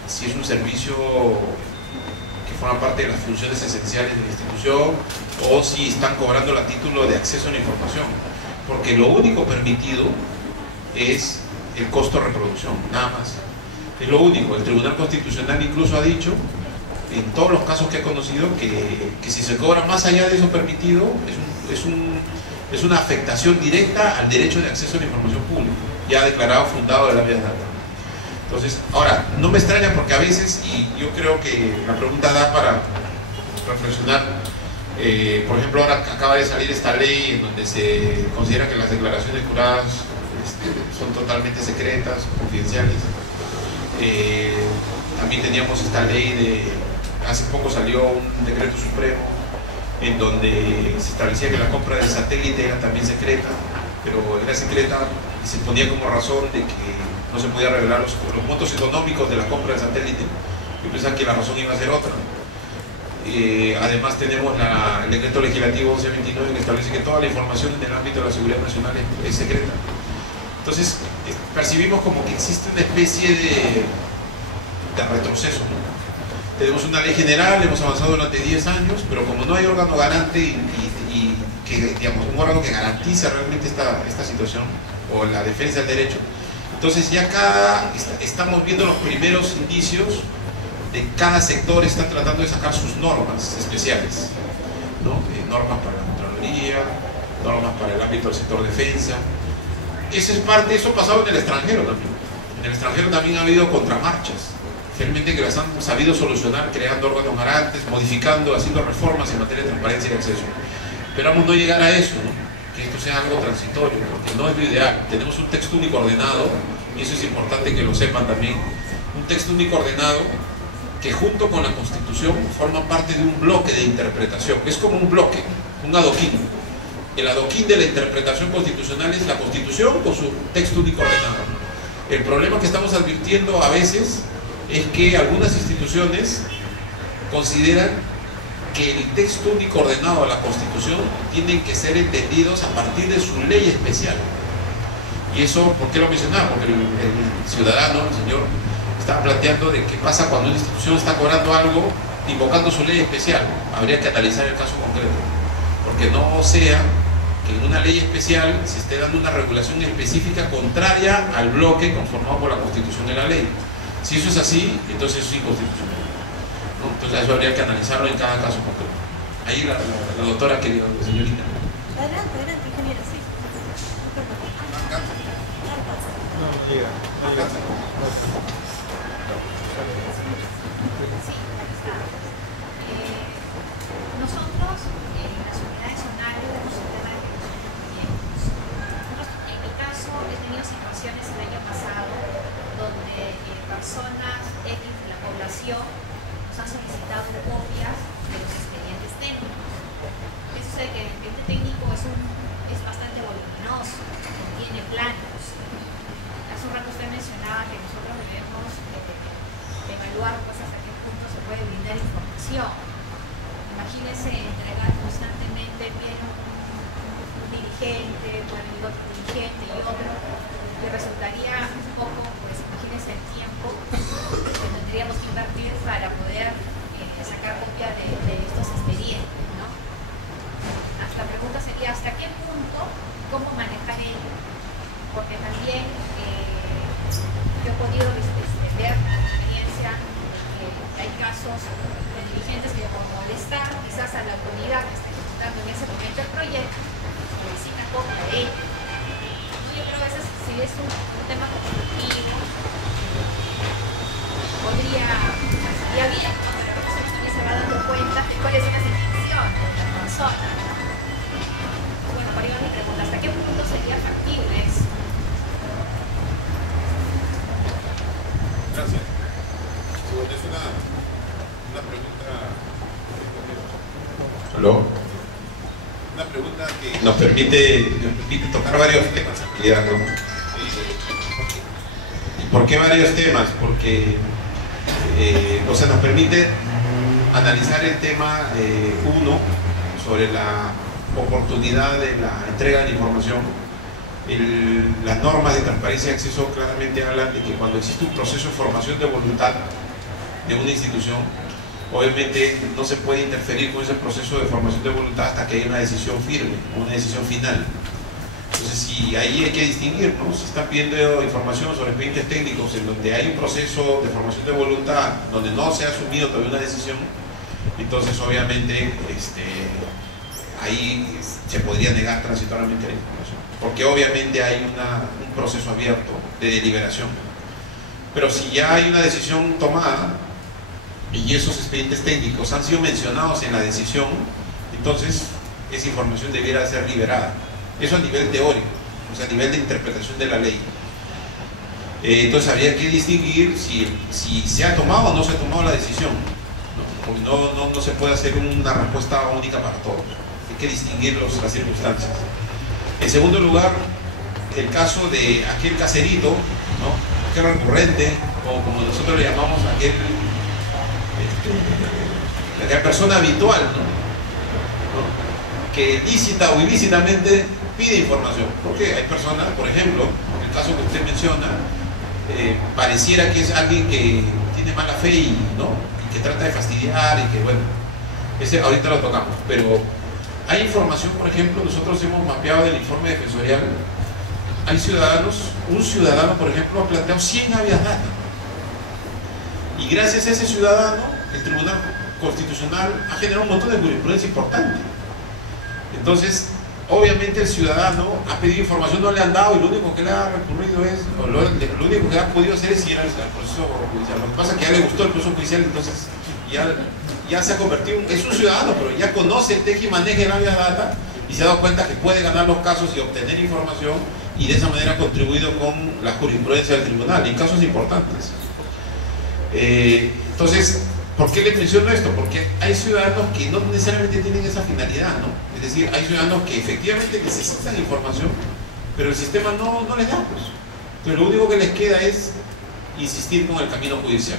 si es un servicio que forma parte de las funciones esenciales de la institución o si están cobrando a título de acceso a la información, porque lo único permitido es el costo de reproducción, nada más. Es lo único. El Tribunal Constitucional incluso ha dicho, en todos los casos que ha conocido, que si se cobra más allá de eso permitido, es una afectación directa al derecho de acceso a la información pública, ya declarado fundado de la vía data. Entonces, ahora, no me extraña porque a veces, y yo creo que la pregunta da para reflexionar, por ejemplo, ahora acaba de salir esta ley en donde se considera que las declaraciones juradas son totalmente secretas, confidenciales. También teníamos esta ley hace poco salió un decreto supremo en donde se establecía que la compra del satélite era también secreta, pero era secreta y se ponía como razón de que no se podía revelar los montos económicos de la compra del satélite. Yo pensaba que la razón iba a ser otra. Además tenemos el decreto legislativo 1129 que establece que toda la información en el ámbito de la seguridad nacional es secreta. Entonces, percibimos como que existe una especie de retroceso, ¿no? Tenemos una ley general, hemos avanzado durante 10 años, pero como no hay órgano garante y que, digamos, un órgano que garantiza realmente esta situación o la defensa del derecho, entonces ya estamos viendo los primeros indicios de cada sector está tratando de sacar sus normas especiales, ¿no? Normas para la Contraloría, normas para el ámbito del sector defensa. Eso es parte, eso ha pasado en el extranjero también. En el extranjero también ha habido contramarchas, realmente que las han sabido solucionar creando órganos garantes, modificando, haciendo reformas en materia de transparencia y acceso. Esperamos no llegar a eso, ¿no? Que esto sea algo transitorio, porque no es lo ideal. Tenemos un texto único ordenado, y eso es importante que lo sepan también, un texto único ordenado que junto con la Constitución forma parte de un bloque de interpretación. Es como un bloque, un adoquín. El adoquín de la interpretación constitucional es la Constitución con su texto único ordenado. El problema que estamos advirtiendo a veces es que algunas instituciones consideran que el texto único ordenado de la Constitución tienen que ser entendidos a partir de su ley especial. Y eso, ¿por qué lo mencionaba? Porque el ciudadano, el señor, estaba planteando de qué pasa cuando una institución está cobrando algo invocando su ley especial. Habría que analizar el caso concreto, porque no sea que en una ley especial se esté dando una regulación específica contraria al bloque conformado por la Constitución de la ley. Si eso es así, entonces eso es inconstitucional, ¿no? Entonces eso habría que analizarlo en cada caso concreto. Ahí la doctora, querida señorita. Adelante, ingeniera, sí. Nosotros en las unidades zonales tenemos un tema de ejecución de proyectos. En mi caso he tenido situaciones el año pasado donde personas X de la población nos han solicitado copias de los expedientes técnicos. Eso sucede que el expediente técnico es bastante voluminoso, contiene planos. Hace un rato usted mencionaba que nosotros debemos evaluar pues, hasta qué punto se puede brindar información. Imagínense entregar constantemente, viene un dirigente, puede venir otro dirigente y otro, que resultaría un poco, pues imagínense el tiempo que tendríamos que invertir para poder sacar copia de estos expedientes, ¿no? La pregunta sería, ¿hasta qué punto, cómo manejar ello? Porque también yo he podido ver la experiencia que hay casos de dirigentes que por molestar quizás a la autoridad que está ejecutando en ese momento el proyecto, solicitan copia de ello. Yo creo que ese, si es un tema constructivo, sería bien cuando la persona también se va dando cuenta de cuáles son las intenciones de la persona. Bueno, por ahí va mi pregunta, ¿hasta qué punto sería factible eso? Gracias. Es una pregunta. ¿Aló? Una pregunta que nos permite tocar varios temas en realidad, ¿no? ¿Y por qué varios temas? Porque nos permite analizar el tema uno sobre la oportunidad de la entrega de la información. Las normas de transparencia y acceso claramente hablan de que cuando existe un proceso de formación de voluntad de una institución, obviamente no se puede interferir con ese proceso de formación de voluntad hasta que haya una decisión firme, una decisión final. Entonces, si ahí hay que distinguir, ¿no? Si están pidiendo información sobre expedientes técnicos en donde hay un proceso de formación de voluntad donde no se ha asumido todavía una decisión, entonces obviamente ahí se podría negar transitoriamente la información, porque obviamente hay un proceso abierto de deliberación. Pero si ya hay una decisión tomada y esos expedientes técnicos han sido mencionados en la decisión, entonces esa información debiera ser liberada. Eso a nivel teórico, o sea, a nivel de interpretación de la ley. Entonces habría que distinguir si se ha tomado o no se ha tomado la decisión, ¿no? Porque no se puede hacer una respuesta única para todos. Hay que distinguir las circunstancias. En segundo lugar, el caso de aquel caserito, ¿no? Aquel recurrente, o como nosotros le llamamos aquella persona habitual, ¿no? Que lícita o ilícitamente pide información. Porque hay personas, por ejemplo, el caso que usted menciona, pareciera que es alguien que tiene mala fe y que trata de fastidiar y que bueno, ese ahorita lo tocamos, pero hay información, por ejemplo, nosotros hemos mapeado del informe defensorial, hay ciudadanos, un ciudadano, por ejemplo, ha planteado 100 habeas data, y gracias a ese ciudadano, el Tribunal Constitucional ha generado un montón de jurisprudencia importante. Entonces, obviamente el ciudadano ha pedido información, no le han dado, y lo único que le ha recurrido es, o lo único que ha podido hacer es ir al proceso judicial. Lo que pasa es que ya le gustó el proceso judicial, entonces ya se ha convertido, es un ciudadano, pero ya conoce el teje y maneja el habeas data y se ha dado cuenta que puede ganar los casos y obtener información, y de esa manera ha contribuido con la jurisprudencia del tribunal en casos importantes. Entonces, ¿por qué le menciono esto? Porque hay ciudadanos que no necesariamente tienen esa finalidad, ¿no? Es decir, hay ciudadanos que efectivamente necesitan información, pero el sistema no les da, pues. Entonces lo único que les queda es insistir con el camino judicial.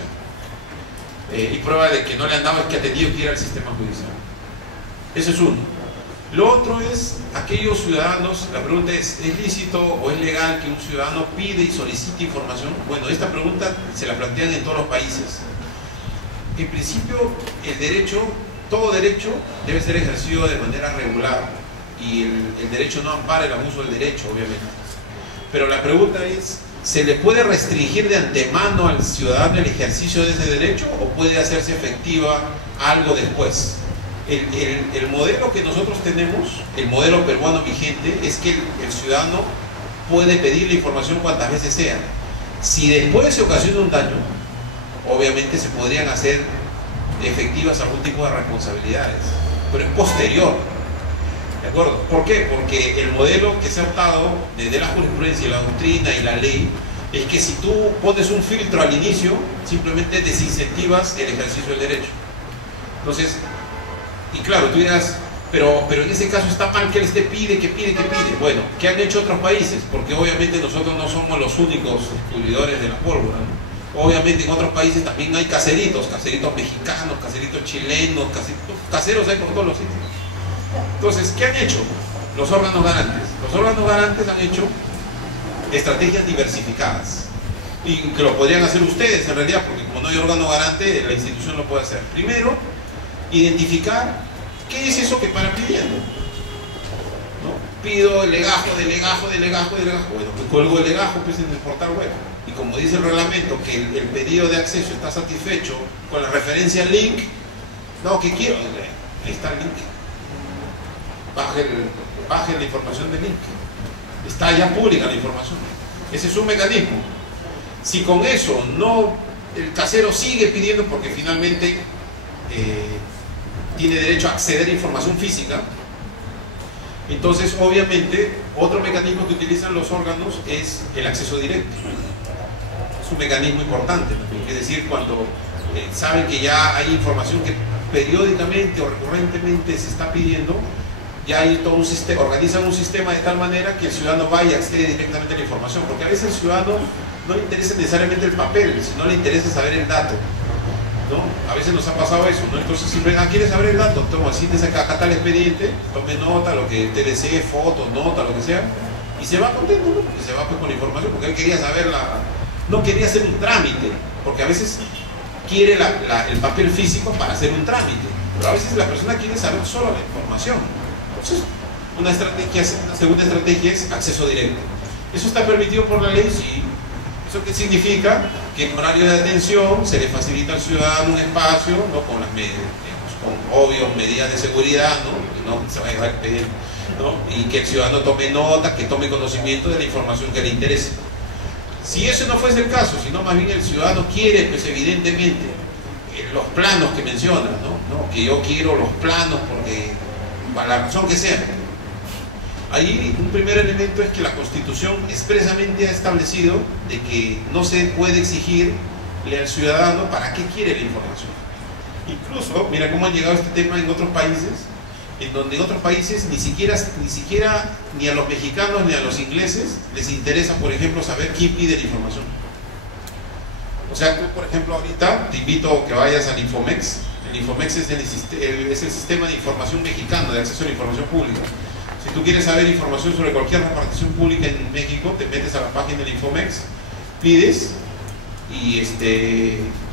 Y prueba de que no le han dado es que ha tenido que ir al sistema judicial. Eso es uno. Lo otro es aquellos ciudadanos, la pregunta es lícito o es legal que un ciudadano pide y solicite información? Bueno, esta pregunta se la plantean en todos los países. En principio, el derecho, todo derecho debe ser ejercido de manera regular, y el derecho no ampara el abuso del derecho, obviamente. Pero la pregunta es, ¿se le puede restringir de antemano al ciudadano el ejercicio de ese derecho o puede hacerse efectiva algo después? El modelo que nosotros tenemos, el modelo peruano vigente, es que el ciudadano puede pedir la información cuantas veces sea. Si después se ocasiona un daño, obviamente se podrían hacer efectivas algún tipo de responsabilidades, pero es posterior. ¿De acuerdo? ¿Por qué? Porque el modelo que se ha optado desde la jurisprudencia y la doctrina y la ley es que si tú pones un filtro al inicio, simplemente desincentivas el ejercicio del derecho. Entonces, y claro, tú dirás, pero en ese caso está mal que él esté pide. Bueno, ¿qué han hecho otros países? Porque obviamente nosotros no somos los únicos descubridores de la pólvora, ¿no? Obviamente en otros países también hay caseritos mexicanos, caseritos chilenos, caseros hay por todos los sitios. Entonces, ¿qué han hecho los órganos garantes? Los órganos garantes han hecho estrategias diversificadas, y que lo podrían hacer ustedes en realidad, porque como no hay órgano garante, la institución lo puede hacer. Primero, identificar qué es eso que paran pidiendo, ¿no? Pido el legajo. Bueno, pues cuelgo el legajo, pues, en el portal web, y como dice el reglamento que el pedido de acceso está satisfecho con la referencia al link, no, ¿qué quiero? Ahí está el link, baje la información del link, está ya pública la información. Ese es un mecanismo. Si con eso no, el casero sigue pidiendo, porque finalmente tiene derecho a acceder a información física, entonces obviamente otro mecanismo que utilizan los órganos es el acceso directo. Es un mecanismo importante, ¿no? Es decir, cuando saben que ya hay información que periódicamente o recurrentemente se está pidiendo, ya hay todo un sistema, organizan un sistema de tal manera que el ciudadano vaya y accede directamente a la información, porque a veces al ciudadano no le interesa necesariamente el papel, sino le interesa saber el dato, ¿no? A veces nos ha pasado eso, ¿no? Entonces, si ¿quieres saber el dato? Toma, así te saca acá tal expediente, tome nota, lo que te desee, fotos, nota, lo que sea, y se va contento, ¿no? Y se va pues con la información, porque él quería saberla, no quería hacer un trámite, porque a veces quiere el papel físico para hacer un trámite, pero a veces la persona quiere saber solo la información. Entonces, una segunda estrategia es acceso directo. ¿Eso está permitido por la ley? Sí. ¿Eso qué significa? Que en horario de atención se le facilita al ciudadano un espacio, ¿no? Con las obvias medidas de seguridad, ¿no? Que no se va a dejar pedir, ¿no? Y que el ciudadano tome nota, que tome conocimiento de la información que le interese. Si eso no fuese el caso, sino más bien el ciudadano quiere, pues evidentemente, los planos que mencionan, ¿no? Que yo quiero los planos porque, para la razón que sea. Ahí un primer elemento es que la Constitución expresamente ha establecido de que no se puede exigirle al ciudadano para qué quiere la información. Incluso, mira cómo ha llegado este tema en otros países, en donde en otros países ni siquiera ni a los mexicanos ni a los ingleses les interesa, por ejemplo, saber quién pide la información. O sea, tú, por ejemplo, ahorita te invito a que vayas al Infomex. El Infomex es el sistema de información mexicano, de acceso a la información pública. Si tú quieres saber información sobre cualquier repartición pública en México, te metes a la página del Infomex, pides y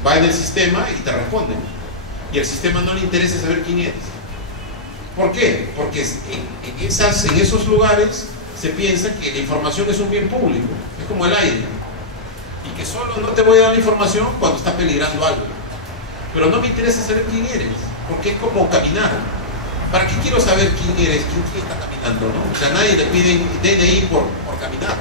va en el sistema y te responden. Y al sistema no le interesa saber quién eres. ¿Por qué? Porque en esos lugares se piensa que la información es un bien público, es como el aire, y que solo no te voy a dar la información cuando está peligrando algo. Pero no me interesa saber quién eres, porque es como caminar. ¿Para qué quiero saber quién eres, quién está caminando, ¿no? O sea, nadie le pide DNI por caminar,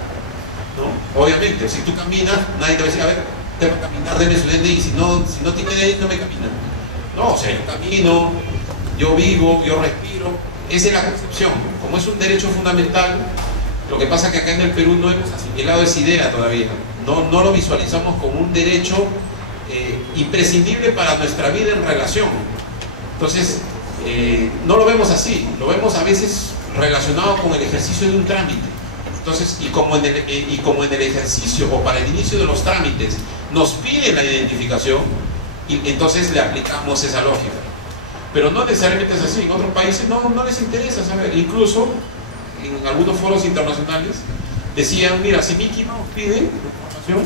¿no? Obviamente, si tú caminas, nadie te va a decir, a ver, te va a caminar, deme su DNI, si no tiene DNI, no me camina. No, o sea, yo camino, yo vivo, yo respiro. Esa es la concepción. Como es un derecho fundamental, lo que pasa es que acá en el Perú no hemos asimilado esa idea todavía. No lo visualizamos como un derecho imprescindible para nuestra vida en relación. Entonces, no lo vemos así, lo vemos a veces relacionado con el ejercicio de un trámite. Entonces, y como en el ejercicio o para el inicio de los trámites nos piden la identificación, y entonces le aplicamos esa lógica. Pero no necesariamente es así. En otros países no les interesa saber. Incluso en algunos foros internacionales decían, mira, si Mickey Mouse pide información,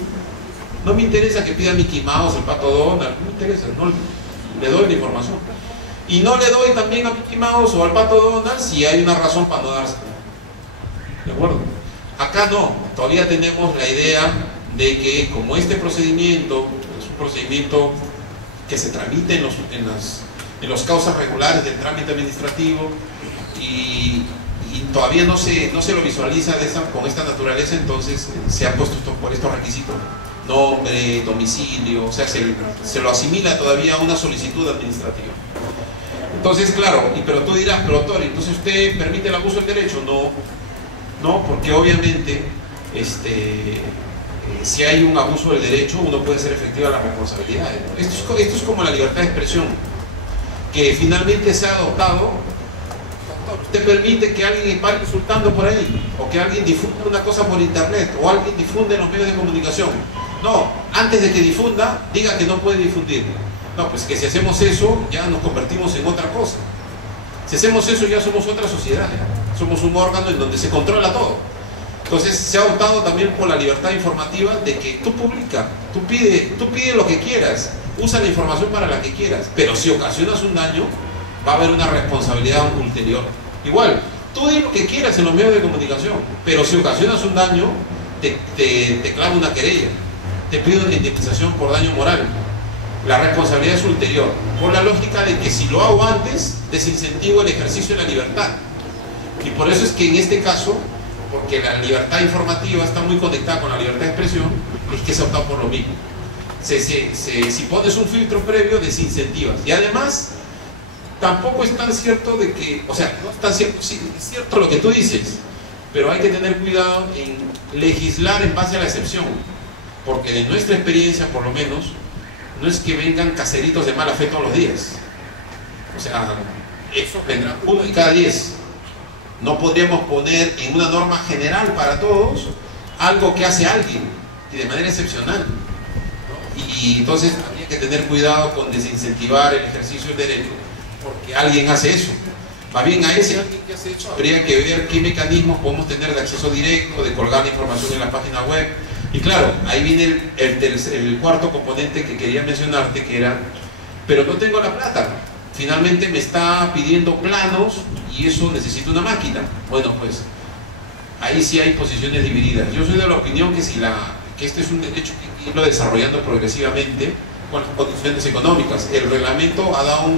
no me interesa que pida Mickey Mouse, el Pato Donald, no me interesa, no le doy la información. Y no le doy también a Mickey Mouse o al Pato Donald si hay una razón para no dársela. ¿De acuerdo? Acá no, todavía tenemos la idea de que como este procedimiento es un procedimiento que se tramite en las causas regulares del trámite administrativo y todavía no se lo visualiza con esta naturaleza, entonces se ha puesto por estos requisitos: nombre, domicilio, o sea, se lo asimila todavía a una solicitud administrativa. Entonces, claro, pero tú dirás, pero doctor, ¿entonces usted permite el abuso del derecho? No, porque obviamente si hay un abuso del derecho, uno puede ser efectiva la responsabilidad. Esto es como la libertad de expresión, que finalmente se ha adoptado. Usted permite que alguien pare insultando por ahí, o que alguien difunda una cosa por internet, o alguien difunde en los medios de comunicación. No, antes de que difunda, diga que no puede difundir. No, pues que si hacemos eso, ya nos convertimos en otra cosa. Si hacemos eso, ya somos otra sociedad. Somos un órgano en donde se controla todo. Entonces se ha optado también por la libertad informativa de que tú publica, tú pide lo que quieras, usa la información para la que quieras, pero si ocasionas un daño, va a haber una responsabilidad ulterior. Igual, tú di lo que quieras en los medios de comunicación, pero si ocasionas un daño, te clava una querella, te pide una indemnización por daño moral. La responsabilidad es ulterior, por la lógica de que si lo hago antes, desincentivo el ejercicio de la libertad. Y por eso es que en este caso, porque la libertad informativa está muy conectada con la libertad de expresión, es que se ha optado por lo mismo. Si pones un filtro previo, desincentivas. Y además, tampoco es tan cierto de que, o sea, no es tan cierto, sí, es cierto lo que tú dices, pero hay que tener cuidado en legislar en base a la excepción, porque de nuestra experiencia, por lo menos, no es que vengan caseritos de mala fe todos los días. O sea, eso vendrá 1 de cada 10. No podríamos poner en una norma general para todos algo que hace alguien y de manera excepcional, ¿no? Y entonces habría que tener cuidado con desincentivar el ejercicio del derecho porque alguien hace eso. Más bien, a ese alguien que hace eso habría que ver qué mecanismos podemos tener de acceso directo, de colgar la información en la página web. Y claro, ahí viene el cuarto componente que quería mencionarte, que era, pero no tengo la plata. Finalmente me está pidiendo planos y eso necesita una máquina. Bueno, pues ahí sí hay posiciones divididas. Yo soy de la opinión que este es un derecho que hay que irlo desarrollando progresivamente con las condiciones económicas. El reglamento ha dado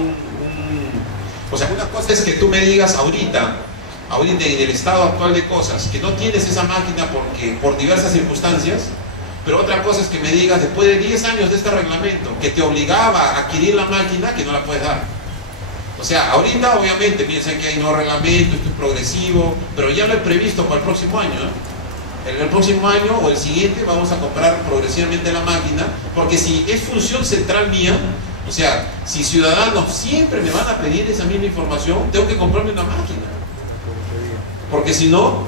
o sea, una cosa es que tú me digas ahorita en el estado actual de cosas, que no tienes esa máquina por diversas circunstancias, pero otra cosa es que me digas después de 10 años de este reglamento, que te obligaba a adquirir la máquina, que no la puedes dar. O sea, ahorita obviamente piensan que hay nuevo reglamento, esto es progresivo, pero ya lo he previsto para el próximo año, ¿eh? En el próximo año o el siguiente vamos a comprar progresivamente la máquina, porque si es función central mía, o sea, si ciudadanos siempre me van a pedir esa misma información, tengo que comprarme una máquina. Porque si no,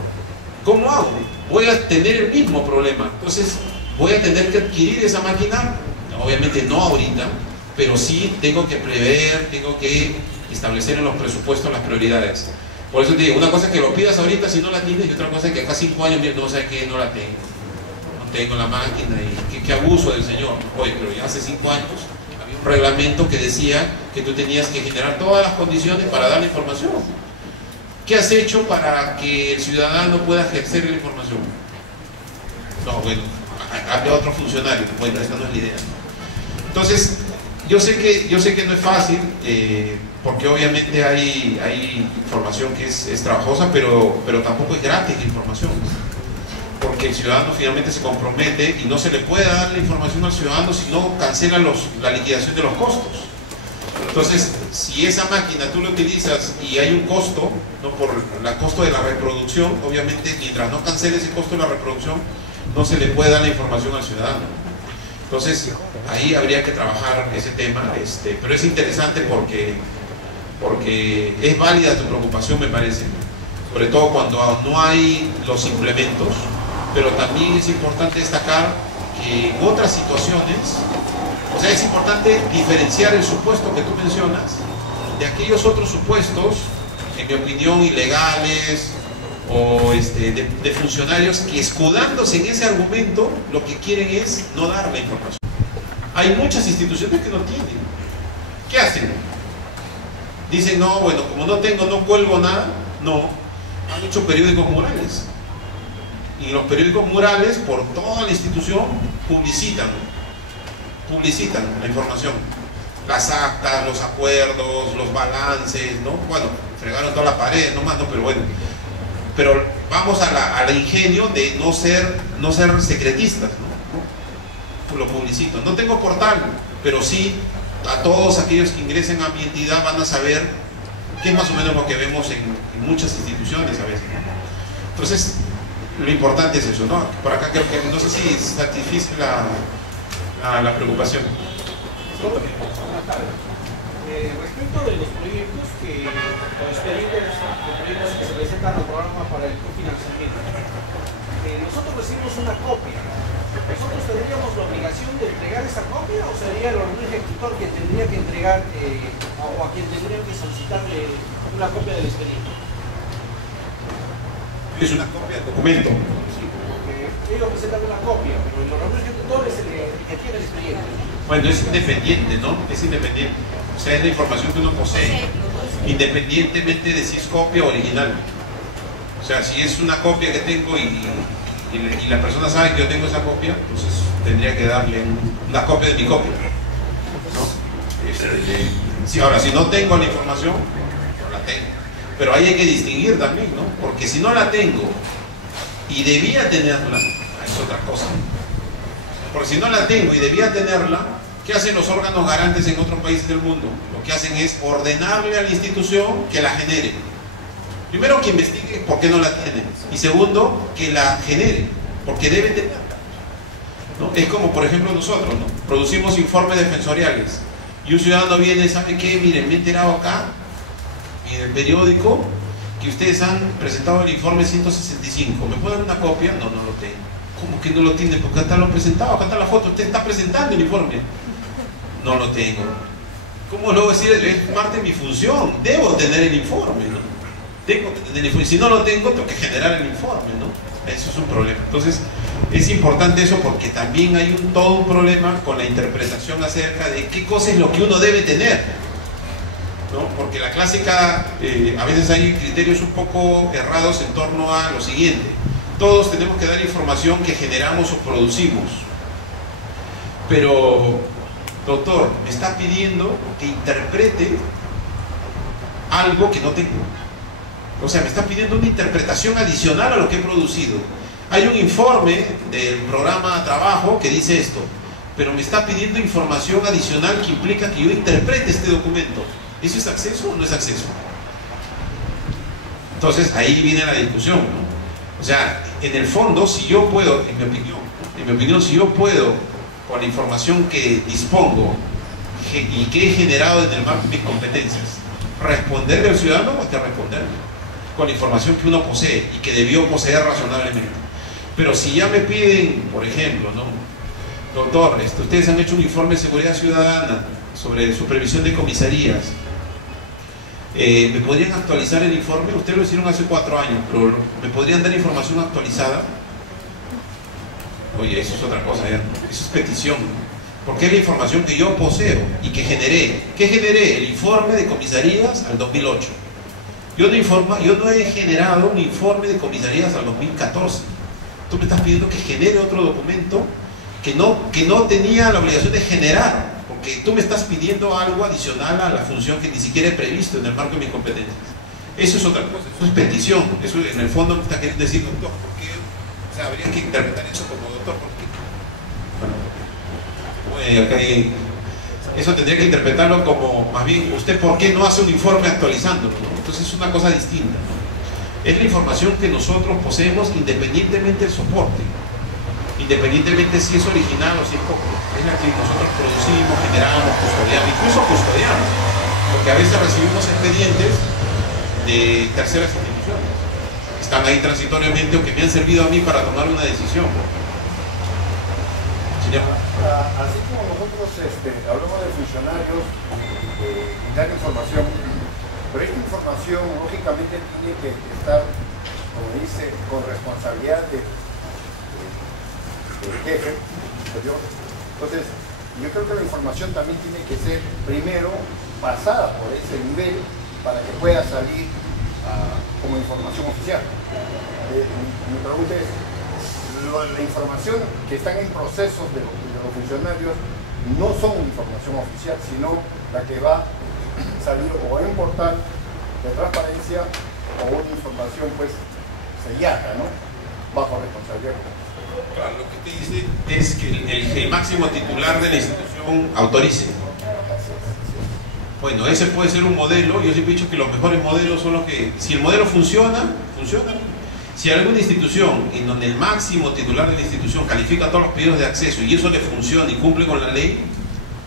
¿cómo hago? Voy a tener el mismo problema. Entonces, voy a tener que adquirir esa máquina, obviamente no ahorita, pero sí tengo que prever, tengo que establecer en los presupuestos las prioridades. Por eso te digo, una cosa es que lo pidas ahorita si no la tienes, y otra cosa es que acá 5 años no sabes que no la tengo. No tengo la máquina y qué abuso del señor. Oye, pero ya hace 5 años había un reglamento que decía que tú tenías que generar todas las condiciones para dar la información. ¿Qué has hecho para que el ciudadano pueda ejercer la información? No, bueno, cambia a otro funcionario. Bueno, esta no es la idea. Entonces, yo sé que no es fácil, porque obviamente hay información que es trabajosa, pero tampoco es gratis la información. Porque el ciudadano finalmente se compromete y no se le puede dar la información al ciudadano si no cancela la liquidación de los costos. Entonces, si esa máquina tú la utilizas y hay un costo, ¿no? Por el costo de la reproducción, obviamente mientras no cancele ese costo de la reproducción, no se le puede dar la información al ciudadano. Entonces, ahí habría que trabajar ese tema, pero es interesante porque es válida tu preocupación, me parece, sobre todo cuando no hay los implementos, pero también es importante destacar que en otras situaciones, o sea, es importante diferenciar el supuesto que tú mencionas de aquellos otros supuestos, en mi opinión, ilegales o de funcionarios que, escudándose en ese argumento, lo que quieren es no dar la información. Hay muchas instituciones que no tienen. ¿Qué hacen? Dicen, no, bueno, como no tengo, no cuelgo nada. No, han hecho periódicos murales. Y los periódicos murales, por toda la institución, publicitan la información, las actas, los acuerdos, los balances, ¿no? Bueno, fregaron toda la pared, no más, no, pero bueno. Pero vamos al ingenio de no ser secretistas, ¿no? Lo publicito. No tengo portal, pero sí a todos aquellos que ingresen a mi entidad van a saber qué es más o menos lo que vemos en muchas instituciones a veces, ¿no? Entonces, lo importante es eso, ¿no? Por acá creo que no sé si satisfice la preocupación. Respecto de los proyectos los expedientes de proyectos que se presentan al programa para el cofinanciamiento, nosotros recibimos una copia. ¿Nosotros tendríamos la obligación de entregar esa copia o sería el organismo ejecutor quien tendría que entregar o a quien tendría que solicitarle una copia del expediente? Es una copia del documento. Sí, porque ellos presentan una copia, pero el organismo ejecutor es el que tiene el expediente. Bueno, es independiente, ¿no? Es independiente. O sea, es la información que uno posee, independientemente de si es copia o original. O sea, si es una copia que tengo y la persona sabe que yo tengo esa copia, entonces tendría que darle una copia de mi copia, ¿no? Ahora, si no tengo la información, no la tengo. Pero ahí hay que distinguir también, ¿no? Porque si no la tengo y debía tenerla, es otra cosa. Porque si no la tengo y debía tenerla, ¿qué hacen los órganos garantes en otros países del mundo? Lo que hacen es ordenarle a la institución que la genere. Primero, que investigue por qué no la tiene. Y segundo, que la genere, porque debe tenerla, ¿no? Es como, por ejemplo, nosotros, ¿no? Producimos informes defensoriales y un ciudadano viene, ¿sabe qué? Miren, me he enterado acá en el periódico que ustedes han presentado el informe 165. ¿Me pueden dar una copia? No, no lo tengo. ¿Cómo que no lo tiene? Porque acá lo han presentado, acá está la foto, usted está presentando el informe. No lo tengo. ¿Cómo lo voy a decir? Es parte de mi función, debo tener el informe, ¿no? Tengo que tener el informe. Si no lo tengo, tengo que generar el informe, ¿no? Eso es un problema. Entonces, es importante eso porque también hay todo un problema con la interpretación acerca de qué cosa es lo que uno debe tener, ¿no? Porque la clásica, a veces hay criterios un poco errados en torno a lo siguiente. Todos tenemos que dar información que generamos o producimos. Pero, doctor, me está pidiendo que interprete algo que no tengo. O sea, me está pidiendo una interpretación adicional a lo que he producido. Hay un informe del programa Trabajo que dice esto, pero me está pidiendo información adicional que implica que yo interprete este documento. ¿Eso es acceso o no es acceso? Entonces, ahí viene la discusión, ¿no? O sea, en el fondo, si yo puedo, en mi opinión, si yo puedo, con la información que dispongo y que he generado en el marco de mis competencias, responderle al ciudadano, pues hay que responderle con la información que uno posee y que debió poseer razonablemente. Pero si ya me piden, por ejemplo, ¿no? Doctor, ustedes han hecho un informe de seguridad ciudadana sobre supervisión de comisarías. ¿Me podrían actualizar el informe? Ustedes lo hicieron hace 4 años, pero ¿me podrían dar información actualizada? Oye, eso es otra cosa, ¿ya? Eso es petición, porque es la información que yo poseo y que generé. ¿Qué generé? El informe de comisarías al 2008. Yo no he generado un informe de comisarías al 2014. Tú me estás pidiendo que genere otro documento que no tenía la obligación de generar, porque tú me estás pidiendo algo adicional a la función que ni siquiera he previsto en el marco de mis competencias. Eso es otra cosa, eso es petición. Eso en el fondo me está queriendo decir, doctor, ¿por qué? O sea, habría que interpretar eso como doctor, ¿por qué? Bueno, eso tendría que interpretarlo como, más bien, ¿usted por qué no hace un informe actualizándolo? ¿No? Entonces es una cosa distinta, ¿no? Es la información que nosotros poseemos independientemente del soporte, independientemente si es original o si es copia. Es la que nosotros producimos, generamos, custodiamos, incluso custodiamos, porque a veces recibimos expedientes de terceras instituciones. Están ahí transitoriamente o que me han servido a mí para tomar una decisión. Señor. Así como nosotros hablamos de funcionarios y dar información, pero esta información lógicamente tiene que estar, como dice, con responsabilidad del jefe superior. Entonces, yo creo que la información también tiene que ser primero pasada por ese nivel para que pueda salir como información oficial. Mi pregunta es, la información que están en procesos de los funcionarios no son información oficial, sino la que va a salir o en un portal de transparencia o una información pues sellada, ¿no? Bajo responsabilidad. Claro, lo que te dice es que el máximo titular de la institución autorice. Bueno, ese puede ser un modelo. Yo siempre he dicho que los mejores modelos son los que, si el modelo funciona, funciona. Si hay alguna institución en donde el máximo titular de la institución califica todos los pedidos de acceso y eso le funciona y cumple con la ley,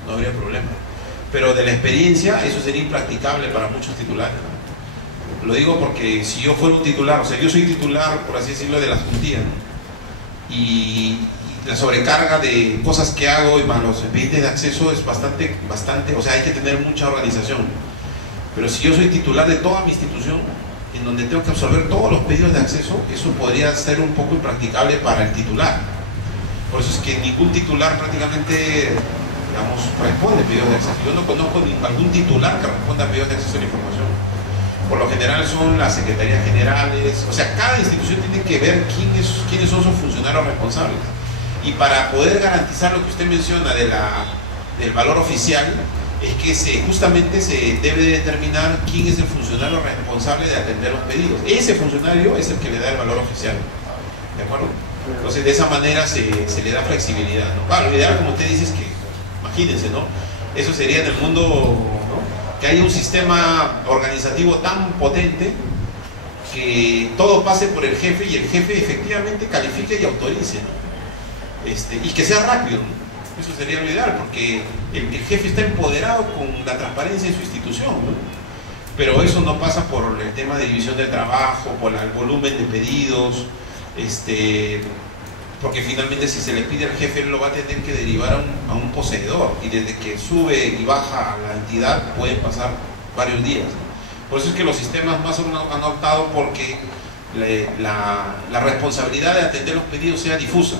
no habría problema. Pero de la experiencia, eso sería impracticable para muchos titulares, ¿no? Lo digo porque si yo fuera un titular, o sea, yo soy titular, por así decirlo, de la juntía, ¿no? Y la sobrecarga de cosas que hago y más los expedientes de acceso es bastante, o sea, hay que tener mucha organización. Pero si yo soy titular de toda mi institución, en donde tengo que absorber todos los pedidos de acceso, eso podría ser un poco impracticable para el titular. Por eso es que ningún titular prácticamente, digamos, responde a pedidos de acceso. Yo no conozco algún titular que responda a pedidos de acceso a la información. Por lo general son las secretarías generales, o sea, cada institución tiene que ver quiénes son sus funcionarios responsables. Y para poder garantizar lo que usted menciona del valor oficial, es que justamente se debe determinar quién es el funcionario responsable de atender los pedidos. Ese funcionario es el que le da el valor oficial. ¿De acuerdo? Entonces, de esa manera se le da flexibilidad, ¿no? Claro, lo ideal, como usted dice, es que, imagínense, ¿no? Eso sería en el mundo, ¿no? Que haya un sistema organizativo tan potente que todo pase por el jefe y el jefe efectivamente califique y autorice, ¿no? Y que sea rápido, ¿no? Eso sería lo ideal, porque el jefe está empoderado con la transparencia en su institución, ¿no? Pero eso no pasa por el tema de división del trabajo, por el volumen de pedidos, porque finalmente si se le pide al jefe, él lo va a tener que derivar a un poseedor, y desde que sube y baja a la entidad pueden pasar varios días, ¿no? Por eso es que los sistemas más han optado porque la responsabilidad de atender los pedidos sea difusa,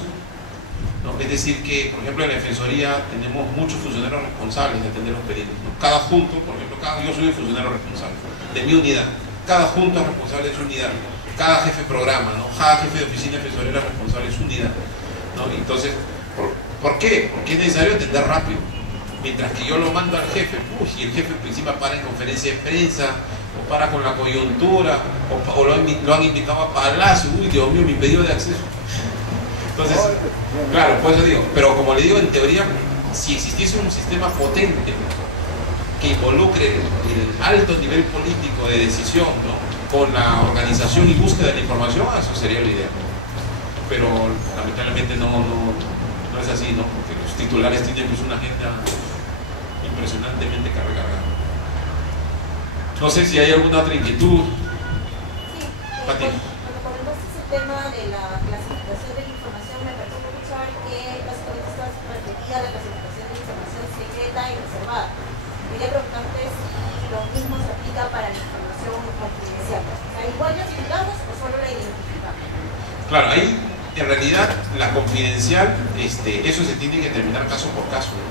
¿no? Es decir que, por ejemplo, en la Defensoría tenemos muchos funcionarios responsables de atender los pedidos, ¿no? Cada junto, por ejemplo, yo soy el funcionario responsable de mi unidad, cada junto es responsable de su unidad, cada jefe de programa, ¿no? Cada jefe de oficina defensoría es responsable de su unidad, ¿no? Entonces, ¿por qué? Porque es necesario atender rápido. Mientras que yo lo mando al jefe, y el jefe encima para en conferencia de prensa, o para con la coyuntura, o lo han invitado a Palacio, uy, Dios mío, mi pedido de acceso. Entonces, claro, por eso digo, pero como le digo, en teoría, si existiese un sistema potente que involucre el alto nivel político de decisión, ¿no? Con la organización y búsqueda de la información, eso sería lo ideal. Pero lamentablemente no es así, ¿no? Porque los titulares tienen pues una agenda impresionantemente cargada. No sé si hay alguna otra inquietud. Sí, Pati. cuando comentaste ese tema de la clasificación de la información, me pareció muy saber que básicamente estás referida a la clasificación de la información secreta y reservada. Quería preguntarte si lo mismo se aplica para la información confidencial. ¿Igual la identificamos o solo la identificamos? Claro, ahí en realidad la confidencial, eso se tiene que determinar caso por caso, ¿no?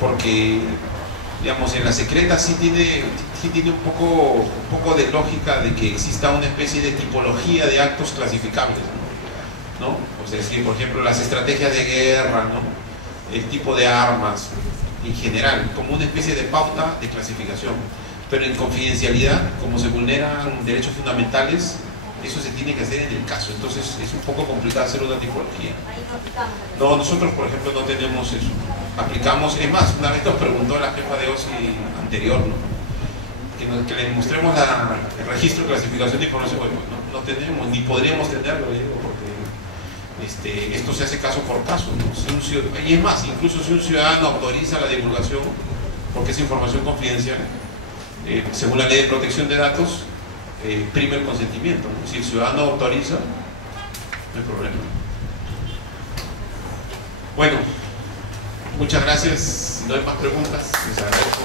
Porque, digamos, en la secreta sí tiene un poco de lógica de que exista una especie de tipología de actos clasificables, ¿no? O sea, decir, por ejemplo, las estrategias de guerra, ¿no? El tipo de armas, en general, como una especie de pauta de clasificación. Pero en confidencialidad, como se vulneran derechos fundamentales, eso se tiene que hacer en el caso, entonces es un poco complicado hacer una tipología. No, nosotros por ejemplo no tenemos eso. Aplicamos, es más, una vez nos preguntó la jefa de OSI anterior, ¿no? Que le mostremos el registro de clasificación de información. Bueno, no tenemos, ni podríamos tenerlo, porque esto se hace caso por caso, ¿no? Y es más, incluso si un ciudadano autoriza la divulgación, porque es información confidencial, según la ley de protección de datos, prima el consentimiento, ¿no? Si el ciudadano autoriza, no hay problema. Bueno, muchas gracias. Si no hay más preguntas, les agradezco.